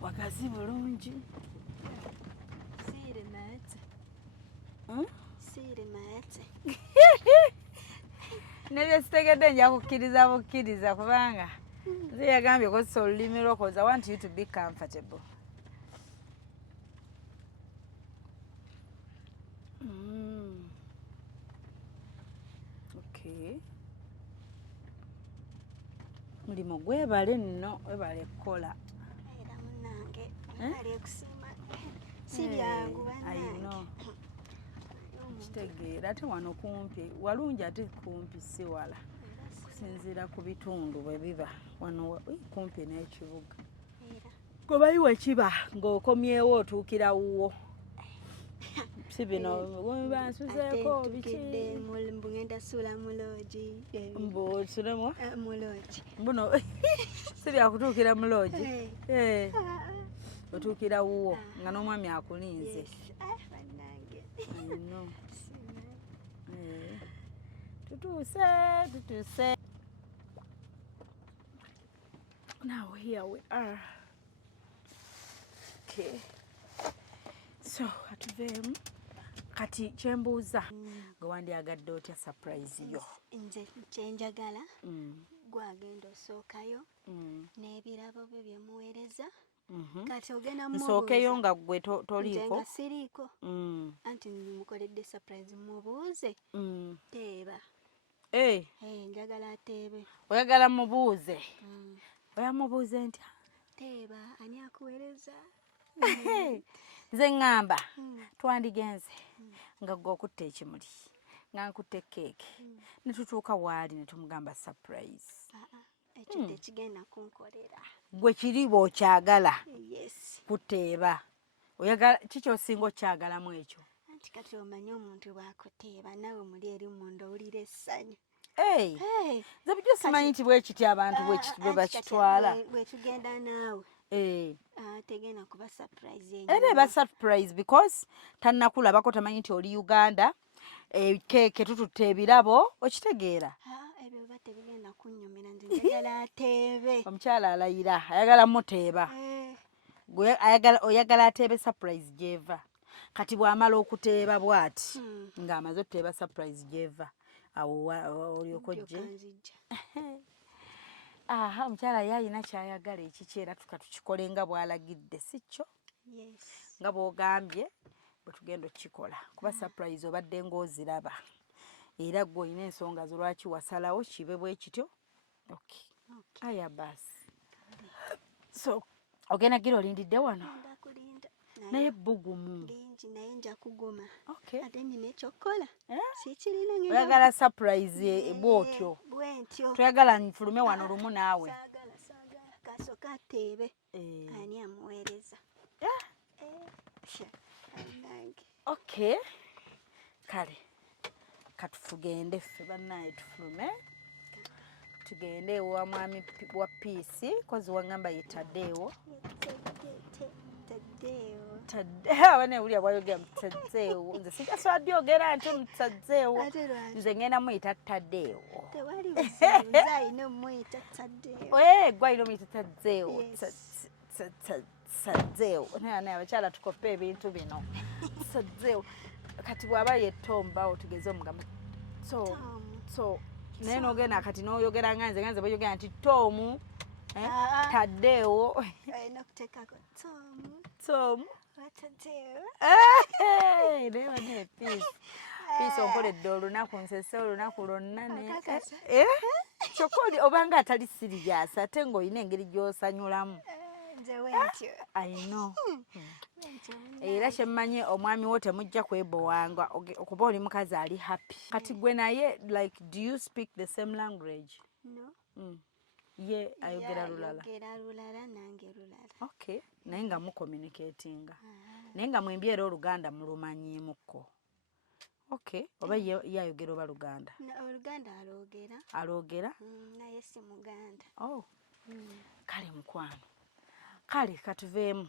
Wagazi bulungi. Siire maate. Nebye sitegedde nja kukkiriza kubanga nze yagambye okozesa olulimi lwokoza. I want you to be comfortable. Okay. Mulimu gwebale nno webale kukola. Era munnange bali okusiima si byangu bannange. I know. Kitegeera ate wano kumpi walungi ate kumpi si wala. kisinziira ku bitundu bwe biba wano kumpi n'ekibuga gwe bayiwe kiba ng'okomyewo otuukira wuwo si bino bansuzeeko biki ngenda sula muloji mbusulemu muloji mbuno si byakutuukira mu loogi otuukira wuwo nga n'omwami akulinze no tutuuse now here we are. Okay, so katuveemu kati kyembuuza gwe wandyagadde otya surprise yo? Nze kyenjagala gwagenda osookayo n'ebirabo bye byemuweereza kati ogenda nsookeyo nga gwe toliiko nga siriiko anti mukoledde surprise mubuuze teeba njagala ateebe. Oyagala mubuuze? Oyamubuuze ntya? Teeba ani akuweereza? Nze ŋŋamba twandigenze nga gwe okutta ekimuli nga nkutte keeke ne tutuuka waali ne tumugamba surprise. Ekyo tekigenda kunkolera. Gwe kiri bw'okyagala Yes. kuteeba. Oyagala kiki osinga okyagalamu ekyo? Anti kati omanyi omuntu bw'akuteeba naawe muli eri munda owulira essanyu. Nze bujjo simanyi nti bwe kiti abantu bwe bakitwala. Bwe tugenda naawe tegenda kuba surprise. Era eba surprise because tannakulabako tamanyi nti oli Uganda. Keeke tututte ebirabo okitegeera. Ebyo biba tebigenda kunnyumira nze njagala ateebe. Omukyala alayira ayagala muteeba. Oyagala ateebe surprise gyeva. Kati bw'amala okuteeba bw'ati ng'amaze oteeba surprise gyeva awo olyokojje. Omukyala yalina kyayagala ekikyera tukikole nga bw'alagidde si kyo? Nga bw'ogambye bwe tugenda okukikola kuba surprise obadde ng'oziraba era gwe olina ensonga zo lwaki wasalawo kibe bwe kityo. Aya basi so ogenda gira olindidde wano naye bbugumu lingi naye nja kuguma ate nina ekyokukola sikirina oyagala surprise bw'otyo toyagala nfulume wano lumu naawe saagala kasooka ateebe ani amuweereza. Okay, kale katufugende ffe bannaye tufulume tugende ewa mwami wa piisi kozi wangamba ye Taddeewo. Abane uli abwayogera Mutaddeewo nze sijasobola nti Mutaddeewo nze ngenda muyita Taddeewo. Tewali buzibu alina omuyita Taddeewo. Gwe alina omuyita Taddeewo. Taddeewo naye abakyala tukoppe ebintu bino. Taddeewo kati bw'aba ye Tomba otugeze omugamba so naye n'ogenda kati n'oyogera nga nze bw'oyogera nti Tomu Taddeewo olina okuteekako Tomu Taddeewo. Naye wane piisi onkoledde olunaku nsese olunaku lwonna kyokka obanga atali sirigyasa ate ng'olina engeri gy'osanyulamu. I know. Era kyemmanyi omwami wo temujja kwebowanga okuba oli mukazi ali happy. Kati gwe naye like do you speak the same language? No. Ye ayogera lulala. Ayogera lulala nange lulala. Okay. Naye nga mucommunicatinga. Naye nga mwembi era Oluganda mulumanyiimuko. Okay. Oba ye ayogera oba Luganda? Oluganda aloogera. Aloogera? Naye si Muganda. Kale mukwano. Kale katuveemu.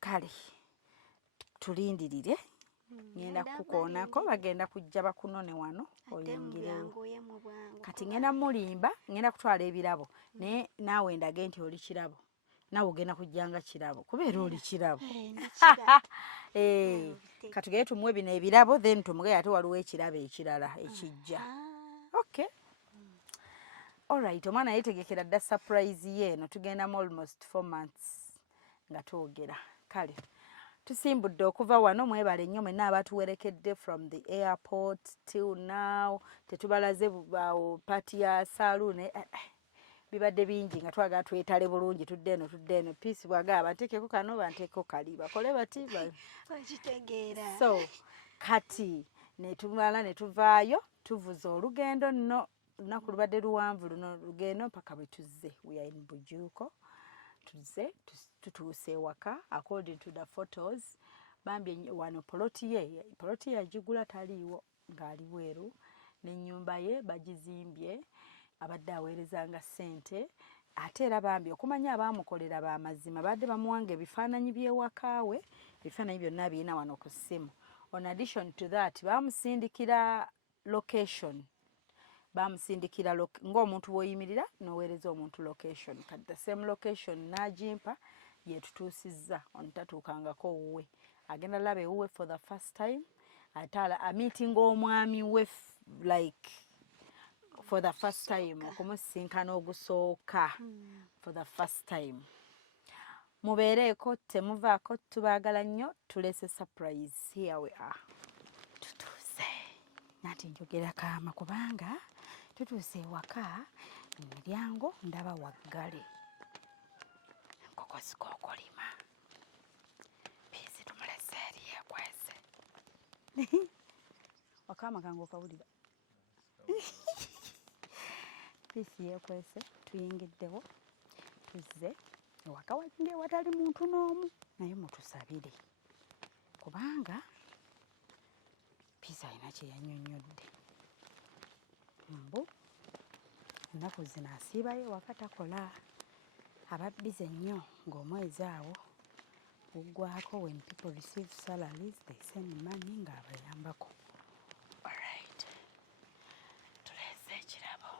Kale tulindirire ngenda kukoonako bagenda kujja bakunone wano oyingirewo. Kati ngenda mulimba ngenda kutwala ebirabo naye naawe ndage nti oli kirabo naawe ogenda kujjanga kirabo kubeera oli kirabo. Katugende tumuwe bino ebirabo then tumuge ate waliwo ekirabo ekirala ekijja. Okay. Alright, omwana yetegekera dda surprise yeeno tugendamu almost 4 months nga twogera. Kale tusimbudde okuva wano mwebale nnyo mwenna abatuwerekedde from the airport till now. Tetubalaze pati ya saloon bibadde bingi nga twagala twetale bulungi tudde eno piisi bwagala banteekeko kano banteekeko kali bakole bati bakitegeera. So kati ne tumala ne tuvaayo tuvuza olugendo nno lunaku lubadde luwanvu luno lugendo mpaka bwe tuzze. We are in Bujuuko. Tuzze tutuuse ewaka according to the photos. Bambi wano poloti ye yagigula taliiwo ng'ali bweru. N'ennyumba ye bagizimbye abadde aweerezanga ssente. Ate era bambi okumanya abaamukolera ba mazima badde bamuwanga ebifaananyi by'ewaka we. Ebifaananyi byonna birina wano ku ssimu. On addition to that, bamusindikira location. Bamusindikira ng'omuntu bw'oyimirira n'oweereza omuntu location. Kati the same location n'agimpa yetutuusizza ontatuukangako owuwe. Agenda laba ewuwe for the first time. Atala meeting omwami we like for the first time. Okumusinkana ogusooka for the first time. Mubeereeko temuvaako tubaagala nnyo tulese surprise. Here we are. Tutuuse. Nati njogera kaama kubanga tutuuse ewaka emiryango ndaba waggale. Enkoko zikookolima. Piisi tumulese eri yeekwese. Wakaama kange okawulira. Piisi yeekwese tuyingiddewo tuzze. Ewaka wange watali muntu n'omu naye mutusabire kubanga Piisi alina kye yannyonnyodde. Mbu ennaku zino asiibayo ewaka takola. Ababbize nnyo ng'omwezi awo guggwako. When people receive salaries they send money ng'abayambako. Alright. Tulese ekirabo.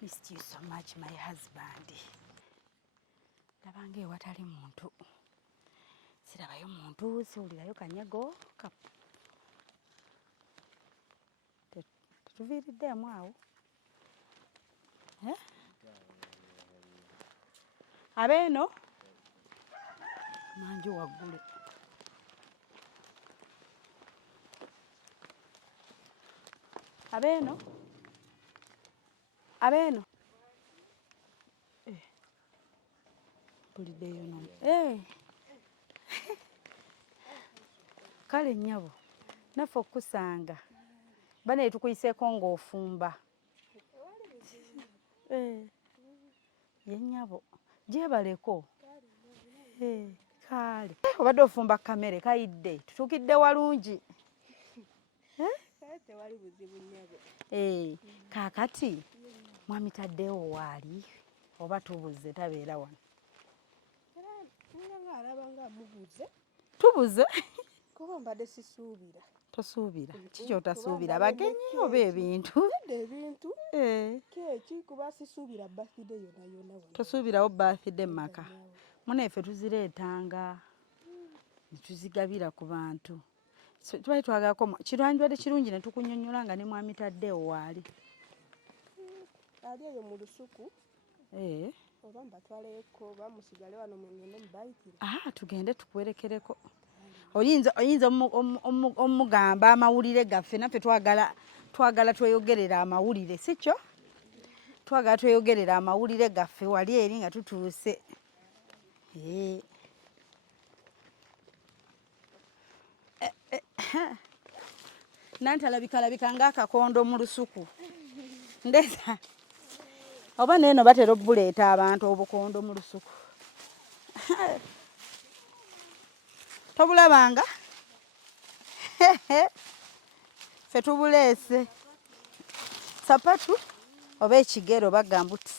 Missed you so much my husband. Labanga ewatali muntu. Sirabayo muntu, siwulirayo kanyego. Tetuviiriddemu awo. Abeeno? Manju waggule. Abeeno? Abeeno? Mpuliddeyo n'omu. Kale nnyabo naffe okukusanga bane tukuyiseeko ng'ofumba. Ye nnyabo gyebaleko. Kale obadde ofumba kamere kayidde tutuukidde walungi. Tewali buzibu nnyabo. Kaakati mwamitaddewo waali oba tubuze tabeera wano. Alabanga mubuze. Tubuze? Kuba mbadde sisuubira. Tosuubira? Kiki otasuubira? Abagenyi oba ebintu? Ebintu. Keeki kuba sisuubira birthday yonna. Tosuubirawo birthday maka. Munaffe tuzireetanga ne tuzigabira ku bantu. Tubali twagalako kirwanjwadde kirungi ne tukunnyonnyola nga ne mwamitaddewo waali. Ali eyo mu lusuku. Oba mbatwaleko bamusigale wano mugende mubayitire. Tugende tukwerekereko. Oyinza omugamba amawulire gaffe naffe twagala tweyogerera amawulire si kyo? Twagala tweyogerera amawulire gaffe wali eri nga tutuuse. Nantalabika ng'akakondo mu lusuku. Ndesa oba neeno batera obuleeta abantu obukondo mu lusuku. Tobulabanga? Ffe tubuleese. Sapatu oba ekigero bagamba uti.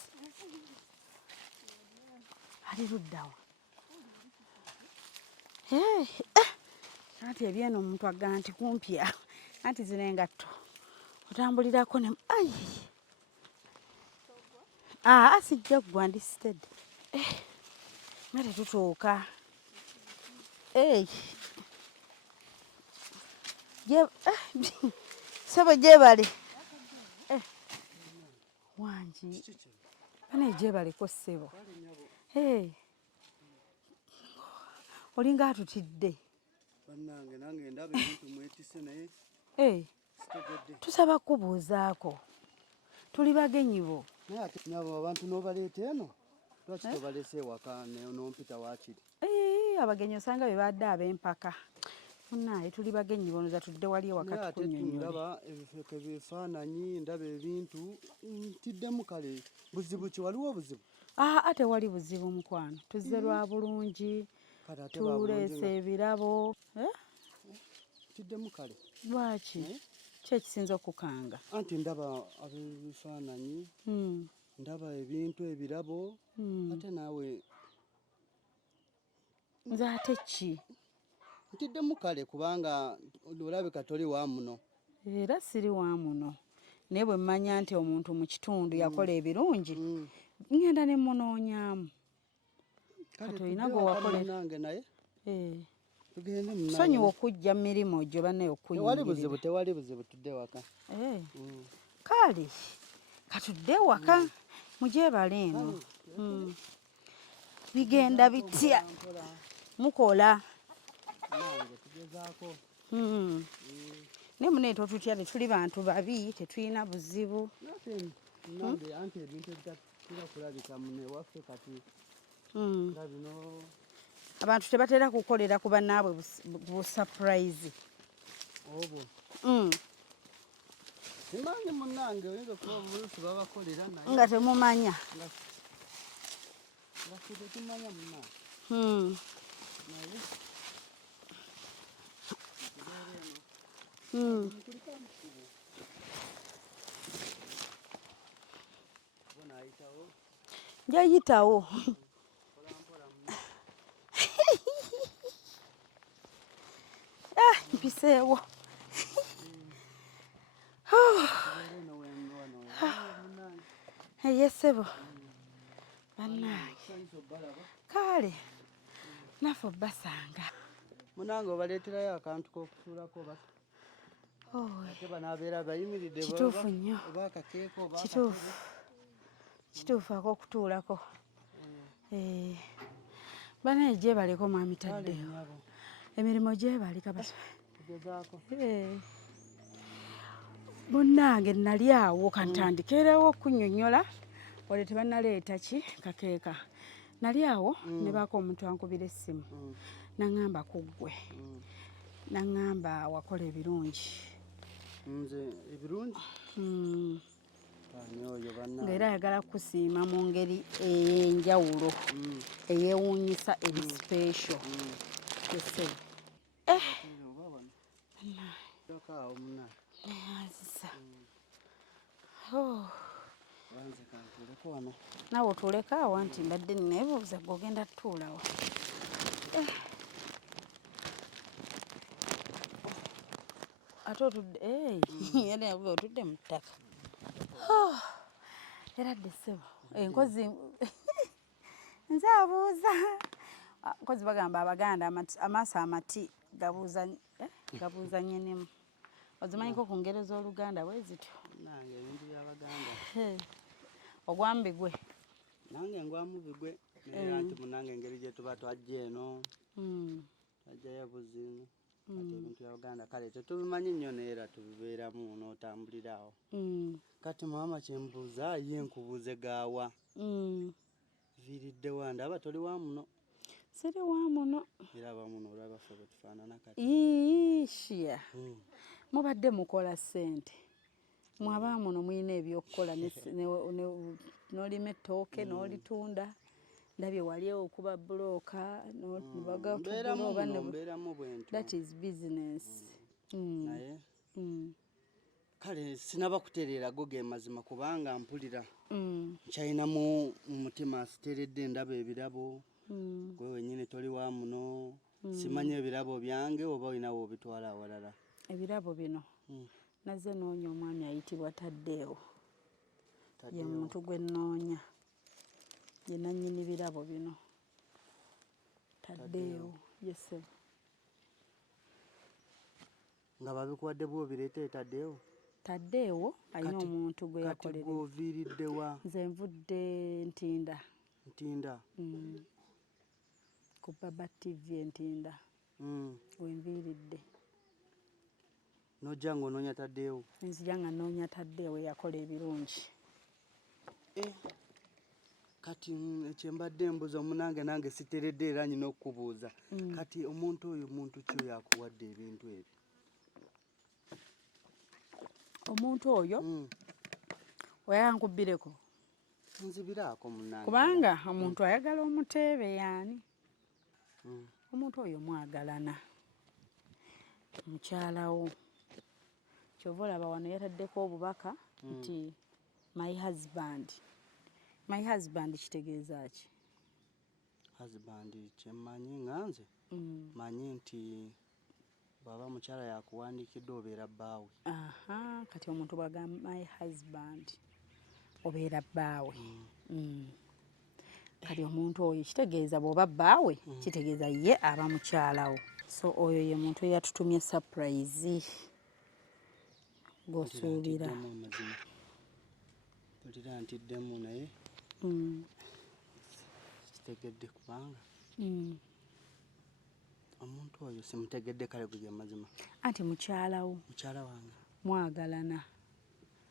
Ali luddawa. Anti ebyeno omuntu agamba nti kumpya. Anti zino engatto otambulirako ne sijja ggwa ndi stead. Nga tetutuuka. Sebo gyebale. Wangi. Bane gyebaleko ssebo. Olinga atutidde. Bannange nange ndaba ebintu mwetise naye. Tusaba kubuuzaako. Tuli bagenyi bo. Naye ate nabo abantu n'obaleeta eno. Lwaki tobalese ewaka n'ompita waakiri? Abagenyi osanga be badde ab'empaka. Munaye tuli bagenyi bonoza tudde wali wakati kunnyonnyola. Ndaba ebifaananyi ndaba ebintu ntiddemu kale buzibu ki waliwo obuzibu? Ate wali buzibu mukwano tuzze lwa bulungi tuleese ebirabo. Ntiddemu kale. Lwaki? Ki ekisinza okukanga? Anti ndaba ebifaananyi ndaba ebintu ebirabo ate naawe nze ate ki? Ntiddemu kale kubanga olabika toli wa muno. Era siri wa muno naye bwe mmanya nti omuntu mu kitundu yakola ebirungi ngenda ne munoonyaamu. Kati olina gwe wakolera nange naye tugende munange. Sonyiwa okujja mu mirimu gyo bannaye okuyingirira. Tewali buzibu tudde waka. Kale katudde waka mugyebala eno. Bigenda bitya mukola? Ne munaye totutya tuli bantu babi tetulina buzibu. Anti ebintu ebitatera kulabika muno ewaffe kati bino abantu tebatera kukolera ku bannaabwe bu surprise. Obwo simanyi munnange oyinza okuba oluusi babakolera naye nga temumanya. Nga tetumanya munnange. Njayitawo. Mpiseewo. Yesebo bannange kale naffe basanga munange obaleeterayo akantu k'okutuulako basa. Ate banaabeera bayimiridde kituufu nnyo. oba akakeeko oba kituufu ak'okutuulako. Banaye gyebaleko mwami taddeyo emirimu gyebalika tugezaako. Munnange nali awo kantandikerewo okunnyonnyola wale tebannaleeta ki kakeeka. Nali awo ne baako omuntu ankubira essimu naŋŋamba ku ggwe naŋŋamba wakola ebirungi. Nze ebirungi? Ng'era ayagala kusiima mu ngeri ey'enjawulo eyeewuunyisa eri special. Azisa. Naawe otuuleko awo nti mbadde neebuuza gw'ogenda tutuulawo. Ate otudde era yavuga otudde mu ttaka. Era dde ssebo enkozi nze abuuza. Nkozi bagamba Abaganda amaaso amati gabuuza nnyinimu. Ozimanyiko ku ngero z'Oluganda bwe zityo? Nange ebintu by'Abaganda. Ogwamu bigwe? Nange ngwamu bigwe naye anti munange engeri gye tuba twajja eno twajjayo buzimu. Kati ebintu by'Abaganda kale tetubimanyi nnyo neera tubibeeramu n'otambulira awo. Kati maama kyembuuza ye nkubuuze gaawa. Viiridde wa? Ndaba toli wa muno. Siri wa muno. Era abamuno olaba ffe bwe tufaanana kati. Shiya. Mubadde mukola ssente. Mwaba muno muyina ebyokukola n'olima ettooke n'olitunda. Ndabye wali okuba bulooka mbeeramu bwentyo. That is business. Naye kale sinaba kutereera go ge mazima kubanga mpulira nkyayinamu mu mutima siteredde ndaba ebirabo. Gwe wennyini toli wa muno. Simanyi ebirabo byange oba olinawo obitwala awalala. Ebirabo bino nazze noonya omwami ayitibwa Taddeewo. Ye muntu gwe nnoonya. Ye nannyini birabo bino. Taddeewo. Yesebo. Nga babikuwadde bw'obireete Taddeewo? Taddeewo alina omuntu gwe yakolera. Kati gw'oviiridde wa? Nze nvudde Ntinda. Ntinda? Ku Baba TV Ntinda. Wenviiridde. Nojja ng'onoonya Taddeewo? Nzija nga nnoonya Taddeewo yakola ebirungi. kati kyembadde mbuuza omunange nange siteredde era nyina okukubuuza kati omuntu oyo muntu ki oyo akuwadde ebintu ebyo omuntu oyo oyankubbireko nzibiraako munange kubanga omuntu ayagala omuteebe yaani omuntu oyo mwagalana mukyalawo kyova olaba wano yataddeko obubaka nti my husband kitegeeza ki husband kyemmanyi nganze manyi nti bwaba mukyala yakuwandiikidde obeera bbaawe kati omuntu bwagamba my husband obeera bbaawe kati omuntu oyo kitegeeza bw'oba bbaawe kitegeeza ye aba mukyalawo so oyo ye muntu eyatutumye surprise g'osuubira tulira ntiddemu naye kitegedde kubanga omuntu oyo simutegedde kale gwe mazima anti mukyalawo mukyala wange mwagalana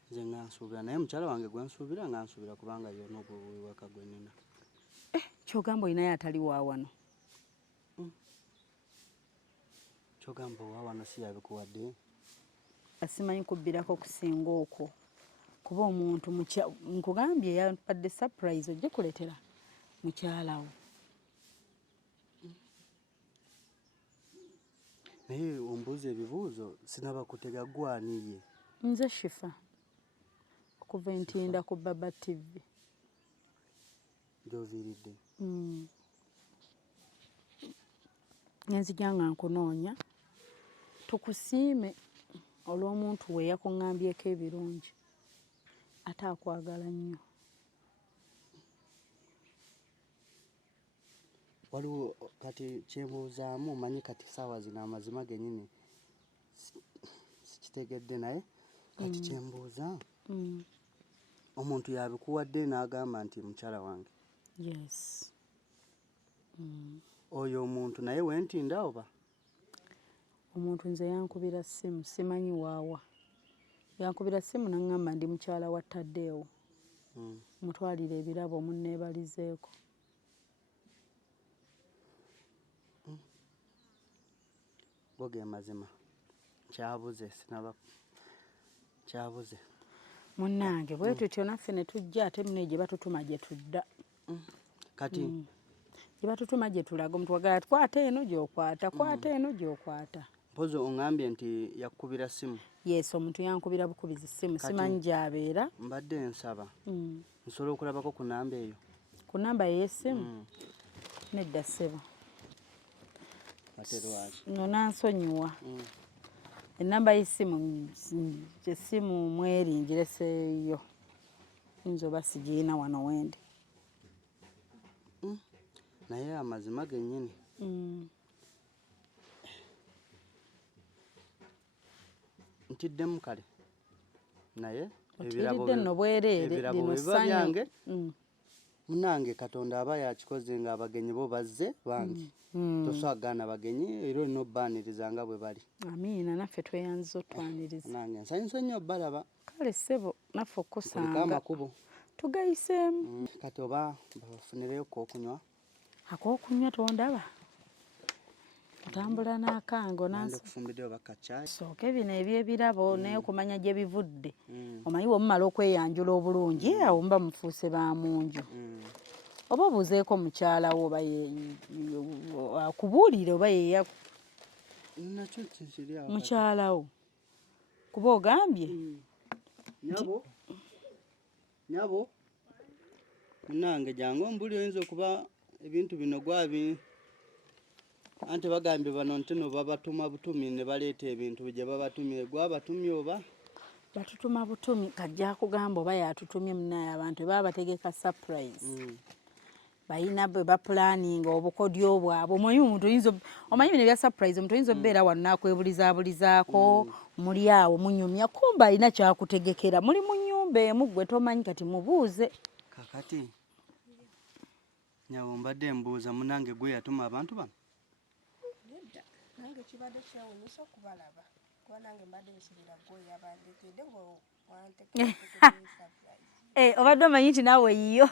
nze nga nsuubira naye mukyala wange gwe nsuubira nga nsuubira kubanga yona obwewaka gwe nina kyogamba olinayo atali wa wano kyogamba owa wano si yabikuwadde asimanyi kubbirako kusinga okwo kuba omuntu nkugambye yampadde surprise ojje kuletera mukyalawo naye ombuuza ebibuuzo sinaba kutega gwaniye nze shifa okuva entinda ku baba tv gyoviiridde nenzija nga nkunoonya tukusiime olw'omuntu we yakuŋŋambyeko ebirungi ate akwagala nnyo waliwo kati kyebuuzaamu manyi kati saawa zino amazima gennyini sikitegedde naye kati kyembuuza omuntu yabikuwadde n'agamba nti mukyala wange yes oyo omuntu naye wentinda oba omuntu nze yankubira ssimu simanyi waawa yankubira ssimu naŋŋamba ndi mukyala wa Taddeewo mutwalire ebirabo munneebalizeeko go ge mazima kyabuze sinaba kyabuze munnange bwe tutyo naffe ne tujja ate mune gye batutuma gye tudda kati gye batutuma gye tulaga omuntu wagala kwata eno gy'okwata kwata eno gy'okwata mpozi oŋŋambye nti yakukubira ssimu yes omuntu yankubira bukubizi ssimu simanyi gy'abeera mbadde nsaba nsobola okulabako ku namba eyo ku namba ey'essimu nedda ssebo ate lwaki no nansonyiwa enamba y'essimu gy'essimu mweri ngireseeyo yinza oba sigiina wano wendi naye amazima gennyini ntiddemu kale naye otiridde nno bwereere lino byange munange katonda aba yakikoze nga abagenyi bo bazze bangi tosagaana abagenyi era olina obbaaniriza nga bwe bali amiina naffe tweyanziza otwaniriza nange nsanyusa nnyo obbalaba kale ssebo naffe okkusanga amakubo tugayiseemu kati oba bafunireyo kookunywa akookunywa tondaba otambula n'akango kufumbiddeyo bakacaayi sooke bino ebyebirabo naye okumanya gye bivudde omanyi bwomumala okweyanjula obulungi awo muba mufuuse ba munju oba obuuzeeko mukyalawo oba akubuulire oba yeya nakyo kiri awo mukyalawo kuba ogambye nyabo munange jangu ombuli oyinza okuba ebintu bino gwabi anti bagambye bano nti no babatuma butumi ne baleeta ebintu gye babatumye gwabatumye oba batutuma butumi kajja kugamba oba yatutumye munaye abantu baba bategeka surprise bayina bwe bapulaninga obukodyo bwabwe omanyi bino ebya surprise omuntu oyinza obbeera wano nakwebulizaabulizaako muli awo munyumya kumba alina kyakutegekera muli mu nnyumba emu gwe tomanyi kati mubuuze kakati nyawo mbadde mbuuza munange gwe yatuma abantu bano nange kibadde kyewunyisa okubalaba kuba nange mbadde nsibira gwe yabandikidde obadde omanyi nti naawe yiyo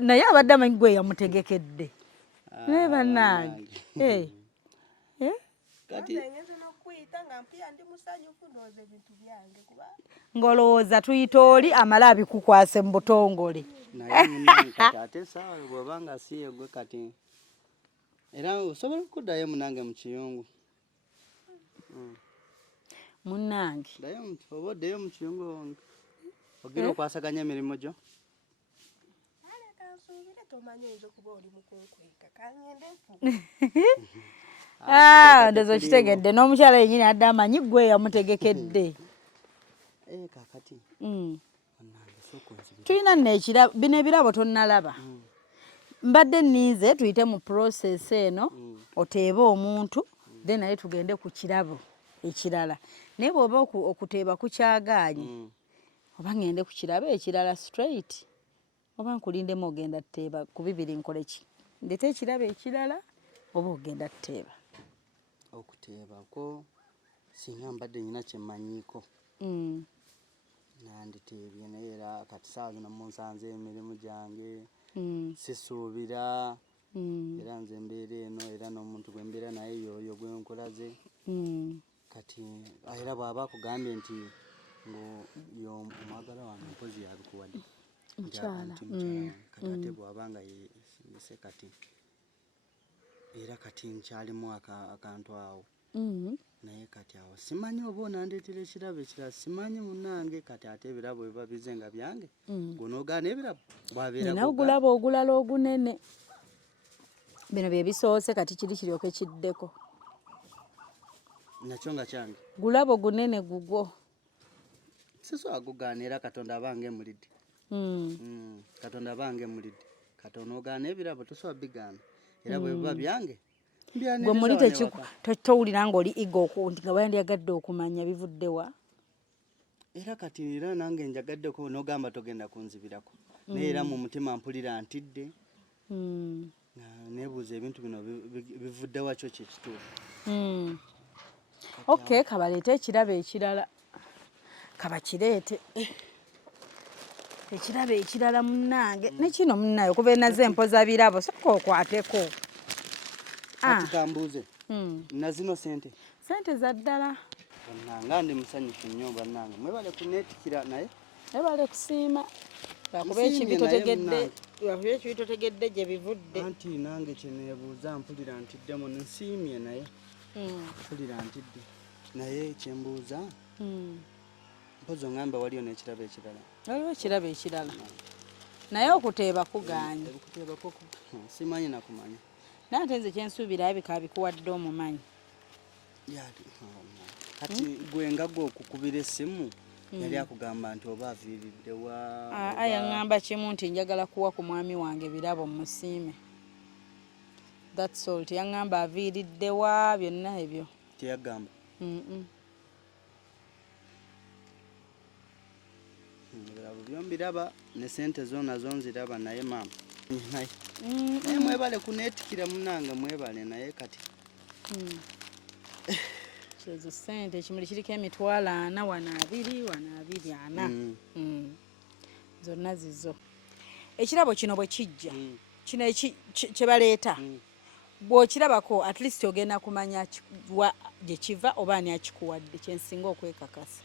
naye abadde amanyi gwe yamutegekedde naye bannange kati ng'olowooza tuyita oli amala abikukwase mu butongole naye munange kati ate saawa bw'oba nga si ye gwe kati era osobola okuddayo munange mu kiyungu munnange oba oddeyo mu kiyungu ogira okwasaganya emirimu gyo ndoza okitegedde n'omukyala yennyini adde amanyi gwe yamutegekedde kakati tulina nno bino ebirabo tonnalaba mbadde nniize tuyite mu process eno oteebe omuntu then naye tugende ku kirabo ekirala naye bw'oba okuteeba kukyagaanye oba ngende ku kirabo ekirala straight oba nkulindemu ogenda tteeba ku bibiri nkole ki ndete ekirabo ekirala oba ogenda tteeba okuteeba ko singa mbadde nyina kyemmanyiiko nanditeebye naye era kati saawa zino munsanze emirimu gyange sisuubira era nze embeera eno era n'omuntu gwe mbeera naye yoyo gwe nkulaze kati era bw'aba akugambye nti omwagala wange mpozi yabikuwadde mukyala kati ate bw'aba nga yese kati era kati nkyalimu akantu awo naye kati awo simanyi oba onandeetera ekirabo ekirala simanyi munnange kati ate ebirabo biba bize nga byange gonoogaana ebirabo bwabeera ogulaba ogulala ogunene bino bye bisoose kati kiri kiryoke kiddeko nakyo nga kyange gulaba ogunene gugwo sisobola kugaana era katonda abange mulidde katonda abange mulidde kati onoogaana ebirabo tosobola bigaana era bwe biba byange gwe muli towulira ng'oli iga nti nga wandyagadde okumanya bivuddewa era kati era nange njagaddeko n'ogamba togenda kunzibirako naye era mu mutima mpulira ntidde neebuuza ebintu bino bivuddewa kyo kyekituufu okay kabaleete ekirabo ekirala kabakireete ekirabo ekirala munnange nekino munnaye okuba enaze empoza birabo soka okwateko kati kambuuze nazino sente za ddala bannanga ndi musanyufu nnyo bannanga mwebale kuneetikira naye ebale kusiima lwakuba ekibitotegedde gye bivudde anti nange kyeneebuuza mpulira ntiddemu nsiimye naye mpulira ntidde naye kyembuuza mpozi oŋŋambe waliyo n'ekirabo ekirala waliwo ekirabo ekirala naye okuteeba kugaanye simanyi nakumanya naye ate nze kyensuubira abika abikuwadde omumanyi kati gwe nga gwe okukubira essimu yali akugamba nti oba aviiriddewa yaŋŋamba kimu nti njagala kuwa ku mwami wange birabo musiime that's all teyaŋŋamba aviiriddewa byonna ebyo teyagamba ebirabo byombiraba ne sente zo nazo nziraba naye maama naye mwebale kuneetikira munange mwebale naye kati kyezo sente ekimuli kiriko emitwalo 4 wano 2 wano 2 4 zonna zizo ekirabo kino bwe kijja kino kye baleeta bw'okirabako at least ogenda kumanya gye kiva oba ani akikuwadde kyensinga okwekakasa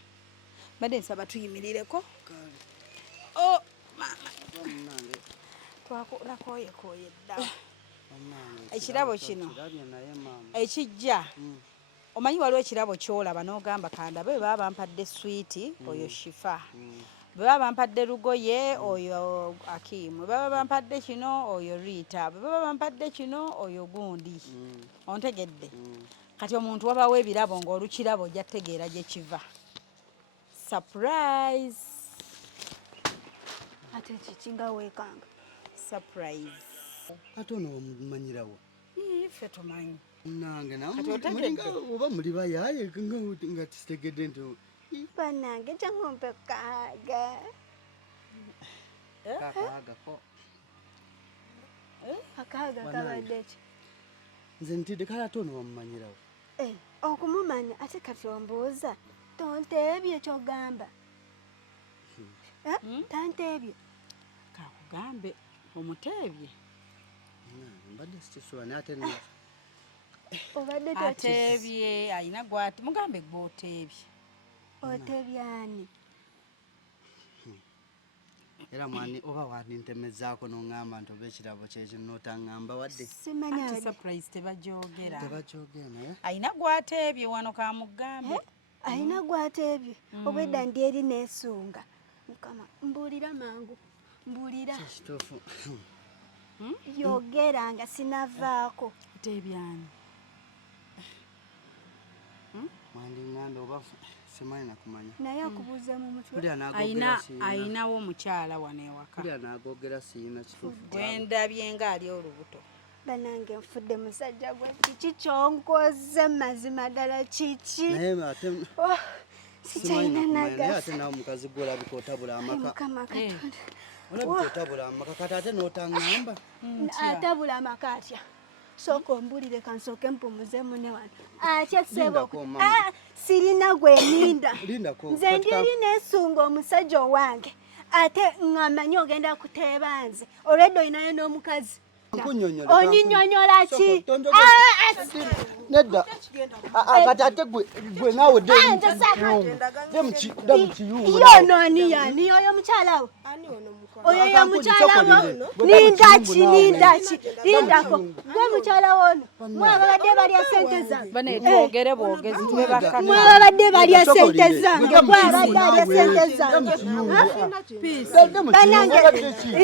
badde nsaba tuyimirireko maama twakolakoyekoye dda ekirabo kino ekijja omanyi waliwo ekirabo kyolaba n'ogamba kandabe bwe baba bampadde swiiti oyo shifa bwe baba bampadde lugoye oyo akimu bwe baba bampadde kino oyo riita bwe baba bampadde kino oyo gundi ontegedde kati omuntu wabawo ebirabo ng'olukirabo ojja tegeera gye kiva surprise ate kikinga weekanga surprise ate ono wamumanyirawo ffe tumanyi nange oba muli bayaaye nga titegedde nti bannange kyangompe kaaga kakaagako akaaga kabadde ki nze ntidde kale ate ono wamumanyirawo okumumanya ate kati ombuuza tonteebye kyogamba tanteebye kakugambe Omuteebye. Mbadde sikisobola naye ate Obadde ateebye ayina gwati mugambe gw'oteebye. Otebyani. era mwani oba wandintemezaako n'oŋŋamba nti oba ekirabo kyekyo n'otaŋŋamba wadde. Simanya ati surprise tebajoogera. Tebajoogera naye. Ayina gwateebye wano ka mugambe. Ayina gwateebye. Obwedda ndi eri neesunga. Mukama mbuulira mangu. Mbuulira. Kituufu. Yogera nga sinavaako. Oteebyani. Mwandingambe oba simanyi nakumanya. Naye akubuuza mu mutwe. Ayinawo omukyala wano ewaka. Kulya n'agoogera siina kituufu. Gwendabye ng'ali olubuto. Banange nfudde musajja gwe kiki kyonkoze mazima ddala kiki. Naye ate sikyalina nagasa. Ate nawe omukazi gwe olabika otabula amaka. Mukama Katonda. Olabika otabula amaka kati ate n'otaŋŋamba. Atabula amaka atya. Soko mbulire kansooke mpumuze mune wano. Atya ssebo. Sirina gwe linda. Nze ndi eri neesunga omusajja owange. Ate ng'amanyi ogenda kuteeba nze. Olwedde olinayo n'omukazi. Onyinnyonnyola ki? Nedda. Kati ate gwe naawe yonooni yani oyo mukyala wo. Oyo yo mukyala wo. Nindaki. Lindako. Gwe mukyala wo ono. Mwabadde balya ssente zange. Bane twogere bwogezi tube bakaka. Mwabadde balya ssente zange. Mwabadde balya ssente zange. Banange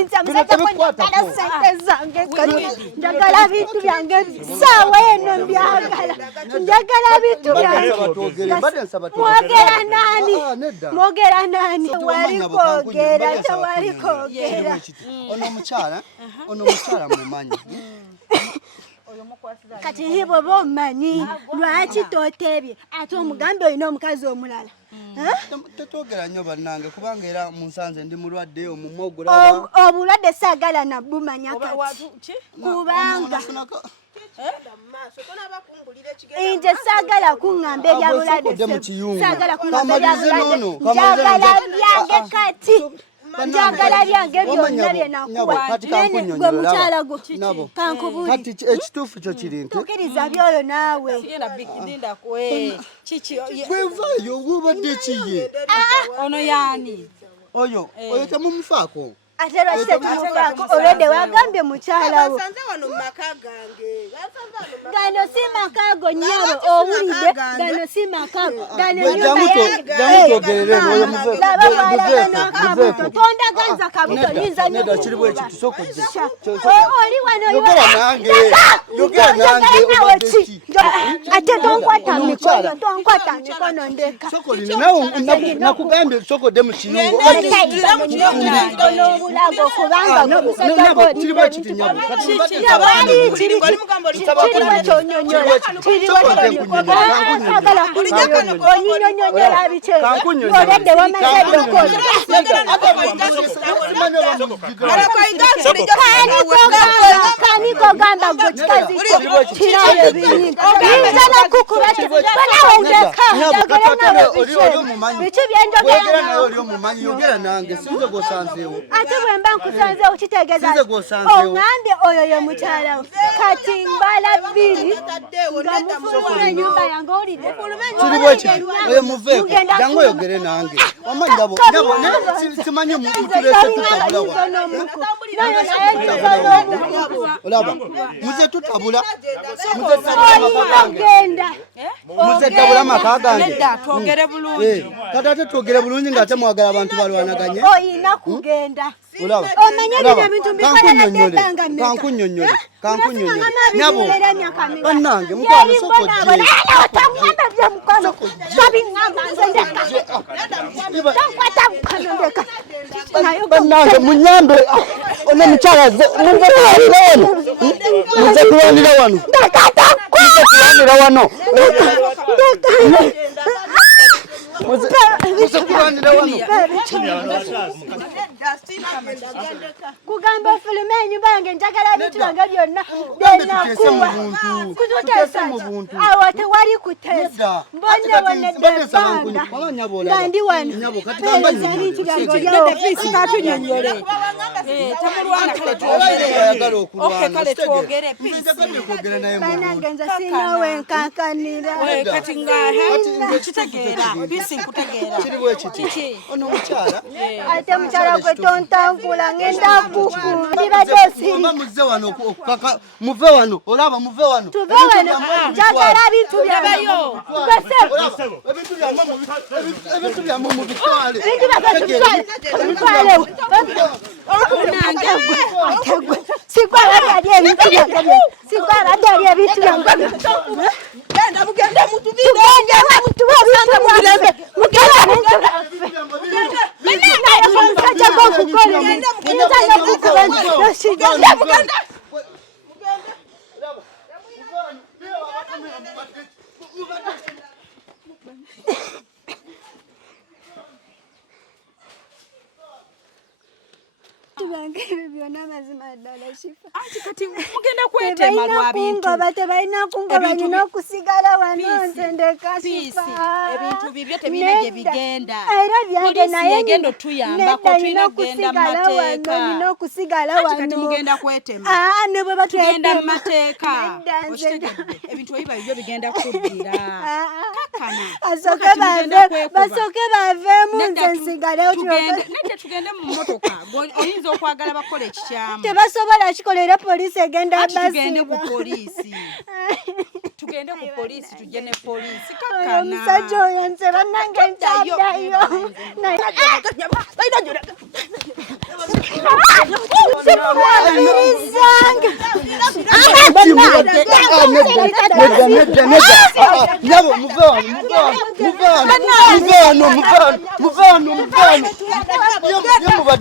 nza musajja kwatala ssente zange. Njagala bintu byange saawa eno mbyagala. Njagala bintu byange. Mwogera nani? Wali kwogera tewali kwogera. Ono omukyala mumanyi. Kati hibo bomanyi lwaki toteebye ate omugambe olina omukazi omulala. Tetwogera nnyo bannange kubanga era munsanze ndi mulwadde omumwa ogulaba. Obulwadde saagala nabumanya kati. Kubanga nje saagala kuŋŋamba ebya bulwadde. Saagala kuŋŋamba ebya bulwadde. Njagala byange kati. Njagala byange byonna bye nakuwa. Gwe mukyala gwo. Kankubuulire. Kati ekituufu kyo kiri nti. Tukiriza by'oyo naawe. Bwevaayo obadde kiye. Ono yaani. Oyo temumufaako. Ate lwaki tetumufaako olwedde wagambye mukyala wo. Gano si makaago nnyabo owulidde. Gano si makaago. Gano nyumba tondaganza kabuto nyinza oli wano ate tonkwata mikono ndeka. Nakugambye sokodde mu kiyungu. Bulago kubanga kanikogamba gwe kikazi kirayo biki byenjogera ate bwemba nkusanzeewo kitegeeza oŋŋambye oyo ye mukyala we kati mbala bbiri nga mufulumya ennyumba yange olidde oyo muveeko jangu oyogere nange simanyi mutulese tutabula olaba muze tutabula muze tabula maka gange kati ate twogere bulungi nga ate mwagala abantu balwanaganye oyina kugenda omanye ebintu kankunnyonnyole nabo bannange mukwano sokodde bannange munyambe ono mukyala muze kulwanira wano muze kulwanira wano kugamba filime enyumba yange njagala ebintu byange byonna byenakuwa kututesa awo tewali kutesa mbonye nga ndi wano pereza ebintu byange olyawo katunyonyole tamulwana kale twogere banange nze sinawe nkankanira kati nga kitegeera bisi nkutegeera kiki ono mukyala ate mukyala gwe tontankula ngenda kuku ndibadde osiri muze wano okukaka muve wano olaba muve wano tuve wano njagala bintu byabayo ebintu byammwe mubitwale sikwabadde ebintu byange sikwabadde ebintu byange mugende mutubire byonna mazima ddala Shifa. Anti kati mugenda kwetema lwa bintu. Tebalina kungoba nyina okusigala wano ntendeka Shifa. Ebintu bibyo tebine gye bigenda. Era byange naye yegendo tuyamba ko tulina kugenda mateeka. Nyina okusigala wano. Kati mugenda kwetema. Ne bwe batugenda mu mateeka. Ebintu ebiba bibyo bigenda kuddira. Kakana. Basoke baveemu nze nsigalewo tugende mu motoka. Oyinza okwagala bakola ekikyamu. Tebasobola kikolera poliisi egenda basiba. Tugende ku poliisi. Tugende ku poliisi tujje ne poliisi. Kakana. Omusajja oyo nze bannange ntaddayo.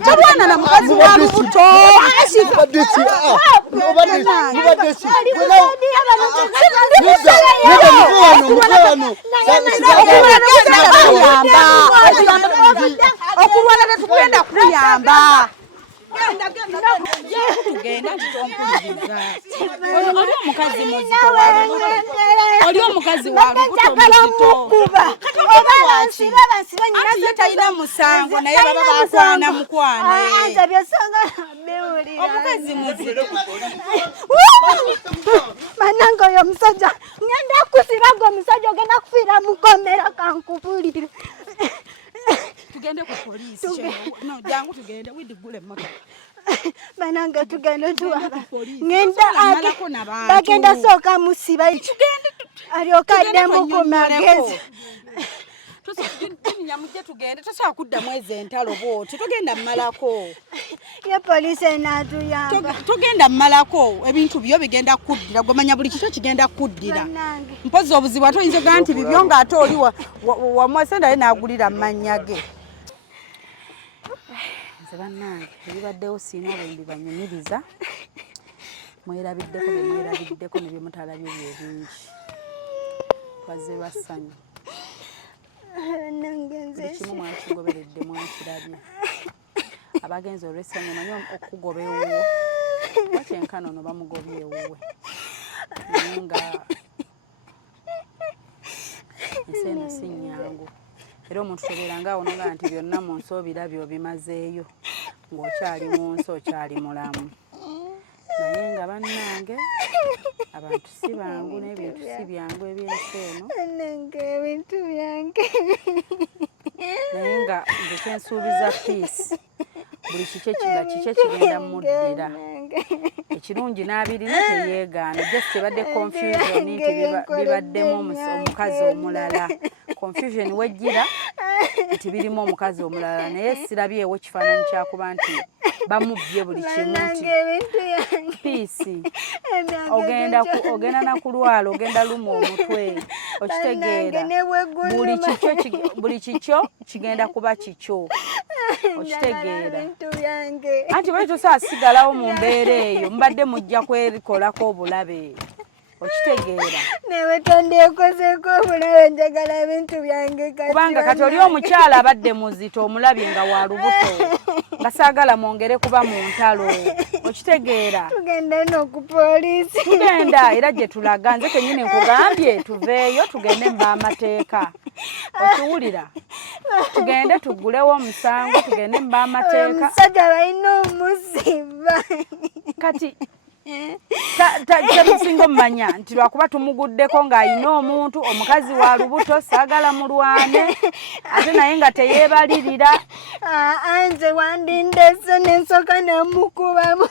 Abana na mukazi wa lubuto. Okubona tetugenda kuyamba. Tugenda tutompuliriza. Oli omukazi muzito wa lubuto. Oli omukazi wa lubuto muzito. Ati talina musango naye baba bakwana mukwane. Anza byosanga bewulira. Omukazi muzito. Manango oyo musajja ngenda kusiba gwe omusajja ogenda kufiira mukomera kankubulire. Tugende ku poliisi. No, jangu tugende widigule moto. Mananga tugende tuwaba. Ngenda ate bagenda soka musiba. Tugende alyoka mu magezi. Nyamuje tugende tosobola kuddamu ez'entalo bwoti tugenda mmalako. Ye poliisi enatuyamba. Tugenda mmalako ebintu byo bigenda kuddira gwamanya buli kito kigenda kuddira. Mpozi obuzibu ate oyinza ogamba nti bibyo ng'ate oli wamwese naye n'agulira amannya ge. Nze bannange ebibaddewo siina bwe mbibanyumiriza mwerabiddeko ne bye mutalabye bye bingi. Bazze bassanyu. Buli kimu mwakigoberedde mwakirabye. Abagenzi olw'essanyu manyi okugoba ewuwo bakyenkano no bamugobye ewuwe naye nga ensi eno si nnyangu era omuntu tobeeranga awo nogaa nti byonna mu nsi obirabye obimazeeyo ng'okyali mu nsi okyali mulamu naye nga bannange abantu si bangu n'ebintu si byangu eby'ensi eno ebintu byange naye nga nze kyensuubiza peace buli kike kigenda muddira ekirungi n'abirina teyeegaana just ebadde confusion nti bibaddemu omukazi omulala confusion wejjira nti birimu omukazi omulala naye sirabyewo kifaananyi kyakuba nti bamubbye buli kimu nti peace ogenda nakulwala ogenda luma omutwe okitegeera buli kikyo kigenda kuba kikyo okitegeera anti bwe tosobola sigalawo mu mbeera eyo mubadde mujja kwerikolako obulabe okitegeera newe tondeekozeko obulabe njagala bintu byange kati kubanga kati oli omukyala abadde muzito omulabye nga wa lubuto nga saagala mwongere kuba mu ntalo okitegeera tugende no ku poliisi tugenda era gye tulaga nze kennyini nkugambye tuveeyo tugende mb'amateeka okiwulira tugende tugulewo omusango tugende mb'amateeka omusajja balina omusiba kati temusinga omumanya nti lwakuba tumuguddeko ng'ayina omuntu omukazi wa lubuto saagala mulwane ate naye nga teyeebalirira anze wandindese nensoka nemukubamu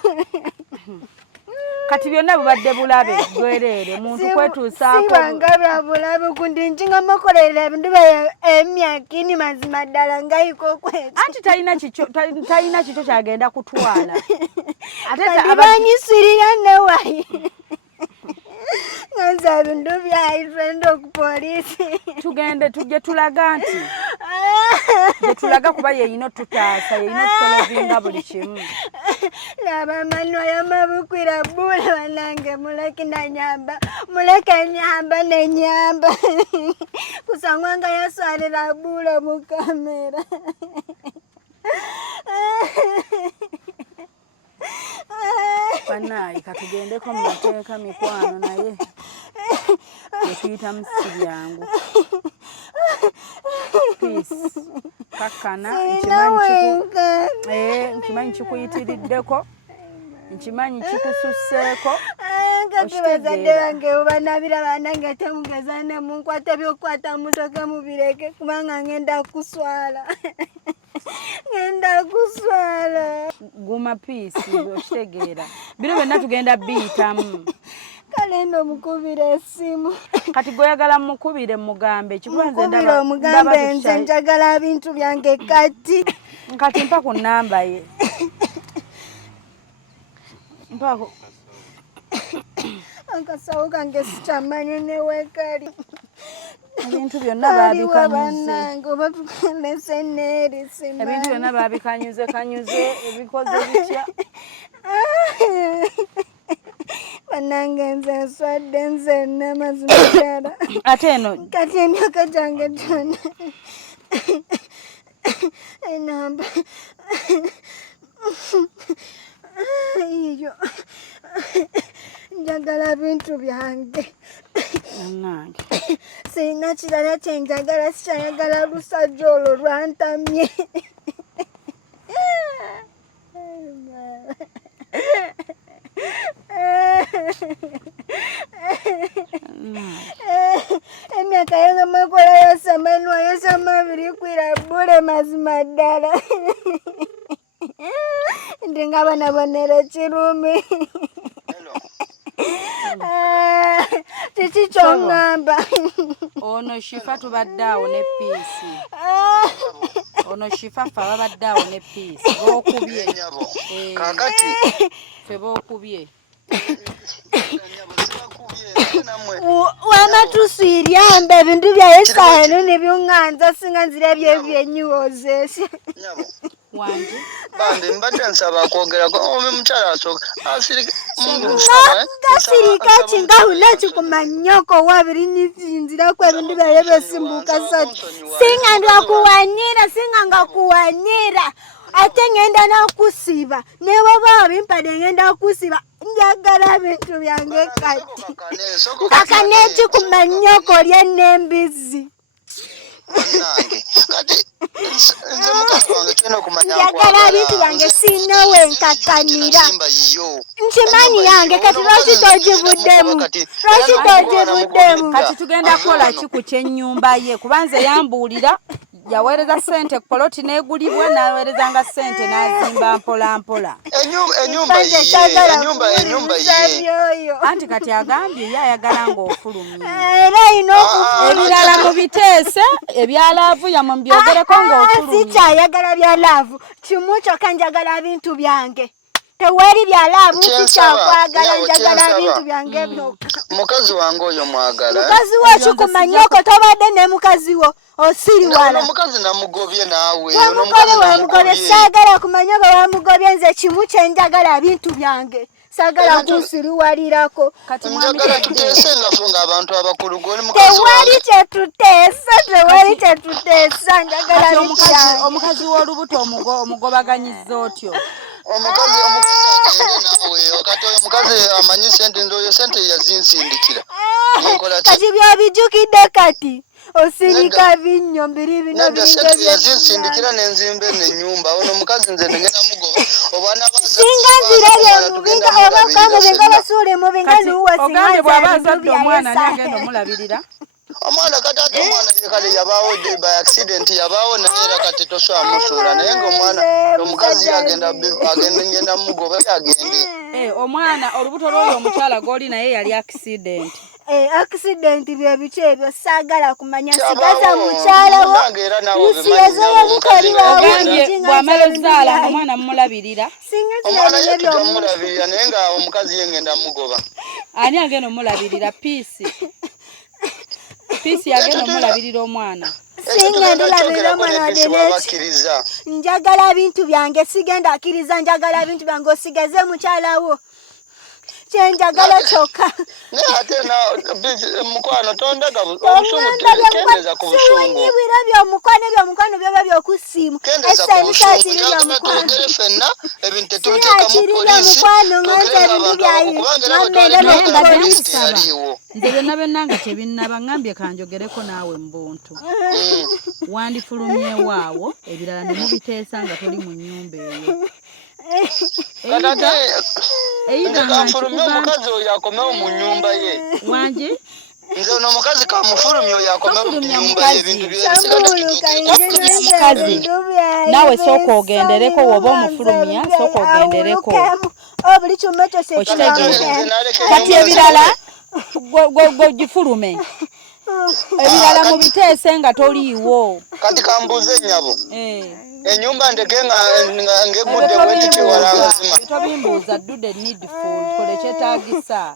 kati byonna bubadde bulabe bwereere muntu kwetuusaako sibanga bya bulabe kundi njinga makolerera ebintu bya emyakini mazima ddala ngayiko kwetu anti talina kikyo kyagenda kutwala ate banyisirira newayi ngaza bintu byaifendo ku polisi tugende tujje tulaga nti gye tulaga kuba yeyina otutaasa yeyina otusolovinga buli kimu laba manwa yamabukwira bula banange muleke nanyamba muleke nyamba nenyamba kusangwa nga yaswalira bula mu kamera banayi katugendeko mu mateeka mikwano naye etuyita musibyangu peace kakkana nkimanyi kikuyitiriddeko nkimanyi kikususseeko kati bazadde bange obanabira banange temugeza nemunkwata byokukwata mutoke mubireke kubanga ngenda kuswala ngenda kuswala guma piisi okitegeera bino byonna tugenda biyitamu kale ndo mukubira esimu kati goyagala mukubire mugambe mukubire omugambe nze njagala bintu byange kati mpa ku nnamba ye mpako akasawo kange sikyamanye newekali ebintu byonna babikanyuze oba tukandeseneri ebintu byonna babikanyuze ebikoze bitya banange nze nswadde nzenna mazima ddala ate eno kati emyaka gyange gyonna enamba iyo njagala bintu byange nange sirina kirala kyenjagala sikyayagala lusajja olwo lwantamye emyaka yange makola yosamanwa yosamabiri kwira bule mazima ddala ndi nga banabonera kirumi kiki kyoŋŋamba ono shifa tubadde awo ne piisi ono shifa ffe ababadde awo ne piisi bookubye kakati ffe bookubye wamatuswiryambe ebintu byayesaano nebyuŋŋanza singa nzira byebyenyiwoozesya wange bambi mbadde nsaba kwogerako omi mukyala asooka gasirika kingahuna kikumanyoko wabiri nizinziraku ebintu byaye byesimbuka sati singa ndwakuwanyira singa ngakuwanyira ate ngenda nakusiba newobaawo bimpade ngenda kusiba njagala bintu byange kati kakaneki kumanyoko lyennembizi njagala bintu byange sinowe nkakanira nkimanyi yange kati lwaki togibuddemu kati tugenda kukola ki ku kyennyumba ye kubanze yambuulira yaweereza ssente poloti n'egulibwa n'aweerezanga ssente n'azimba mpola mpola enyumba ye anti kati agambye ye ayagala ng'ofulumye era ayina ebirala mu biteese ebyalaavu yamubyogereko ng'ofulumye sikyayagala byalaavu kimu kyokka njagala bintu byange teweri byalaavu sikyakwagala njagala bintu byange byokka mukazi wange oyo mwagala mukazi wo kikumanyoko tobadde ne mukazi wo osiriwala omukazi namugobye naawe wamugobye saagala kumanyoko wamugobye nze kimu kyenjagala bintu byange sagala kusiruwalirako kati mwami njagala tuteese nga abantu abakulu goli tewali kyetuteesa njagala omukazi w'olubuto omugobaganyiza otyo omukazi nawe kati oyo omukazi amanyi sente nzoyo sente yazinsindikira kati byabijjukidde kati osirika binnyo mbiri bino sente yazinsindikira nenzimba ennyumba ono omukazi nze ngenda mugoba obwana singa nzirabye mubinga oba kamube nga basuule mubinga nuwa ogambye bw'aba azadde omwana ani agenda omulabirira omwana kati ate omwana kale yabaawo by accident yabaawo naye era kati toswamusuula naye ngaomwana omukazi ngenda mugoba agende omwana olubuto lw'oyo omukyala gw'oli naye yali accident accident bye biki ebyo saagala kumanya sigaza mukyala wo musiyezeyo mukali ogambye bw'amala ozaala omwana mumulabirira omwana ye tutamulabirira naye nga omukazi ye ngenda mugoba ani agenda omulabirira piisi yagenda omulabirira omwana singa ndulabirira omwana wadde njagala bintu byange sigenda akkiriza njagala bintu byange osigaze mukyala wo kyenjagala kyokka ate mukwano tondaga obusungu kendeza ku busungu ebyomukwano byoba byokusiimu esaanisakirira fenna ebintu tetuteekamu polisi nze byonna byonna nga tebinnaba ngambye kanjogereko naawe mu buntu wandifulumyewaawo ebirala ne mubiteesa nga toli mu nnyumba eyo kamufulumye omukazi oyo akomewo mu nnyumba ye wangi nze ono omukazi kamufulumye oyo akomewo mu nnyumba ye ebintu mukazi naawe sooka ogendereko woba omufulumya sooka ogendereko okitegeeza kati ebirala gifulume ebirala mubiteese nga toliiwo kati kambuuze ennyabo enyumba ndeke ngegudde bwetiti walangazima tobimbuuza ddude needful kole kyetaagisa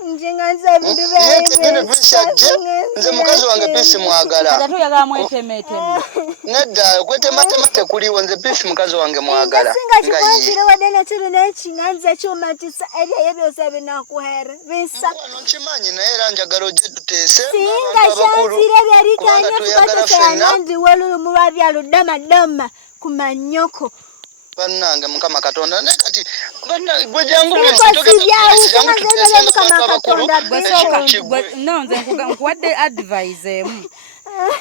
nze mukazi wange piisi mwagala kati tuyagala mwetemeeteme nedda okwetematema tekuliwo nze piisi mukazi wange mwagala singa kikwonzire wadde nekiru nekinganze kyumatisa ebyeyo byose binakuhere bisa nkimanyi naye era njagala ojje tuteese singa kyanzire byalikanyefukatesenga ndiwe lulumu lwabyaludamadama kumanyoko bannange mukama katonda naye kati gwe nonze nkuwadde advise emu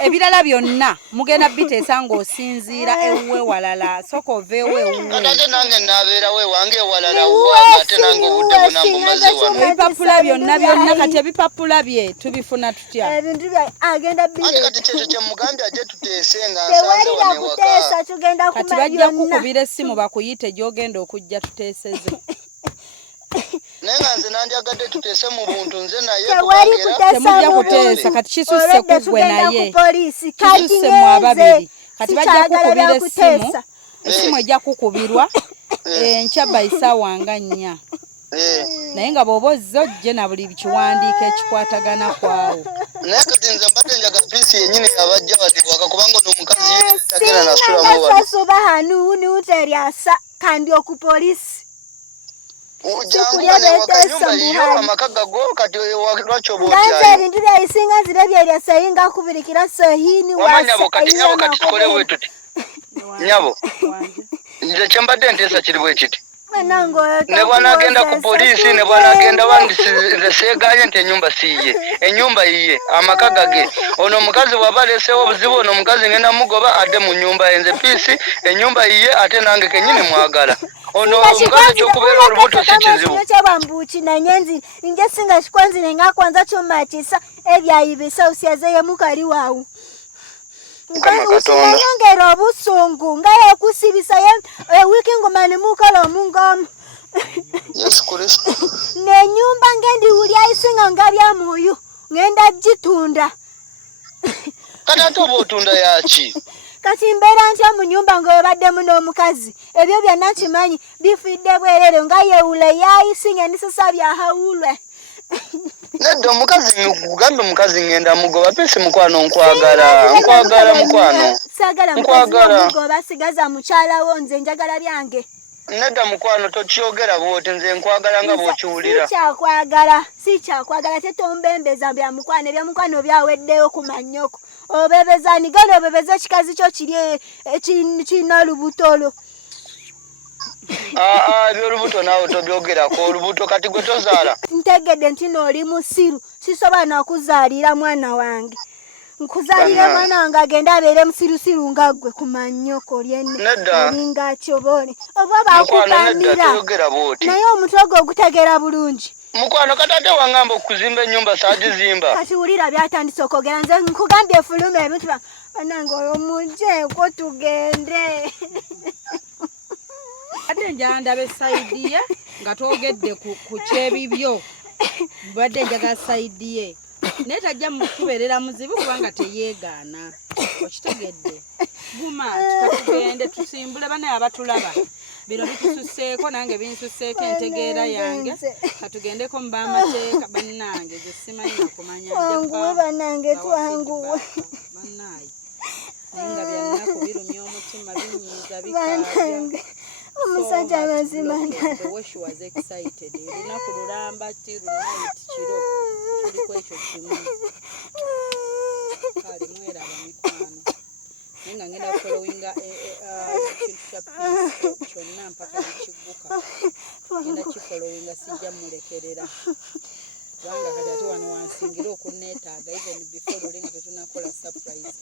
ebirala byonna mugenda biteesa ng'osinziira ewuwe walala soka oveewo ewuwe ate nange naabeerawo ewange ewalala ate nange obudde bunambumaze wano ebipapula byonna kati ebipapula bye tubifuna tutya ebintu agenda kati kyekyo kyemugambye ajje tuteese nga nsanze wano ewaka kati bajja kukubira essimu bakuyite gy'ogenda okujja tuteeseze naye nga nze nandyagadde tuteese mu buntu nze naye temujja kuteesa kati kisusse kuggwe naye kisusse mu ababiri kati bajja kukubira essimu ejja kukubirwa enkya bayisaawa nga 4 naye nga bw'oba ozze ojje na buli kiwandiiko ekikwatagana kwawo naye kati nze mbadde njaga piisi yennyini abajja wadiwaka kubanga ono omukazi ye tagenda nasulamu wali sasubaha nuuteryasa kandi okupolisi amaka gago kati lwaki oba otyayo ebintu byayisinga nzire byeryasayinga kubirikira sohini nyabo kati tukole bwe tuti nyabo nze kyembadde nteesa kiri bwe kiti ne bwanagenda ku polisi ne bwanagenda nze seegaanye nti ennyumba siye ennyumba yiye amaka gage ono omukazi bw'aba aleesewo obuzibu ono omukazi ngenda mugoba adde mu nnyumba ye nze piisi ennyumba yiye ate nange kennyini mwagala ono omukazi kyokubeera olubuto si kizibu kyabambuukinanye nzi nje singa kikwanzire nga kwanza kyomatisa ebyayibisa usyazeye mukali waawu usinanyongera obusungu nga yekusibisa ewiki ngoma nemukola omungomu yesu kristo nenyumba ngendiwulya isinga nga byamuyu ngenda gitunda kati ate oba otunda yaki kati mbeera ntya mu nyumba ng'obaddemu n'omukazi ebyo byonna nkimanyi bifidde bwerere nga yewule yayisinga endisisa byahawulwe nedda omukazi kugambe omukazi ngenda mugoba pesi mukwano nkwagala mukwano saagala mukazi mugoba sigaza mukyalawo nze njagala byange Nedda mukwano tokyogera bwoti nze nkwagala nga bw'okiwulira. Sikykwagala tetombembeza bya mukwano byaweddeyo ku mannyoko. Obebezani gano obebeza ekikazi kyo kiri kirina olubutolo. By'olubuto naawe tobyogerako. Olubuto kati gwe tozaala. Ntegedde nti n'oli musiru sisobola n'okuzaalira mwana wange. Nkuzaalira mwana wange agenda abeere musirusiru nga ggwe ku mannyoko olinga akyobole. Oba baakupamira naye omutwe gwe ogutegeera bulungi. Mukwano katate wangamba okuzimba ennyumba saagizimba. Kati wulira byatandise okwogera nze nkugambye efuluma ebintu banange oyo mujjeeko tugende. Ate njandaba esayidi ye nga twogedde ku kyebibyo mbadde njaga sayidi ye naye tajja mukubeerera muzibu kubanga teyeegaana okitegedde guma tukatugende tusimbule banaye abatulaba bino bitususseeko nange binsusseeko entegeera yange katugendeko mu baamateeka bannange ze simanyi nakumanya twanguwe bannange twanguwe bannaye naye nga byannaku birumya omutima binyiiza bikaabya omusajja amazima she was excited olunaku lulamba ti lunayiti kiro tuliko ekyo kimu kale mweraba mikwano naye nga ngenda kufolowinga ekintu kya piisi kyonna mpaka nekigguka ngenda kifolowinga sijja mulekerera kubanga kati ate wano wansingira okunneetaaga even before luli nga tetunakola surprise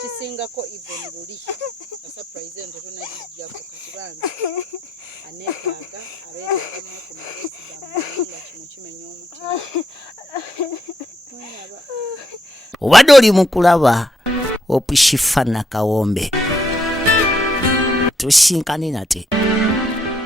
kisingako even luli surprise eno tetunagijjako kati bambi aneetaaga abeetagamu ku malezi gammwe nga kino kimenya omutima. Obadde oli mu kulaba Opushifa Nakawombe tusinkane nate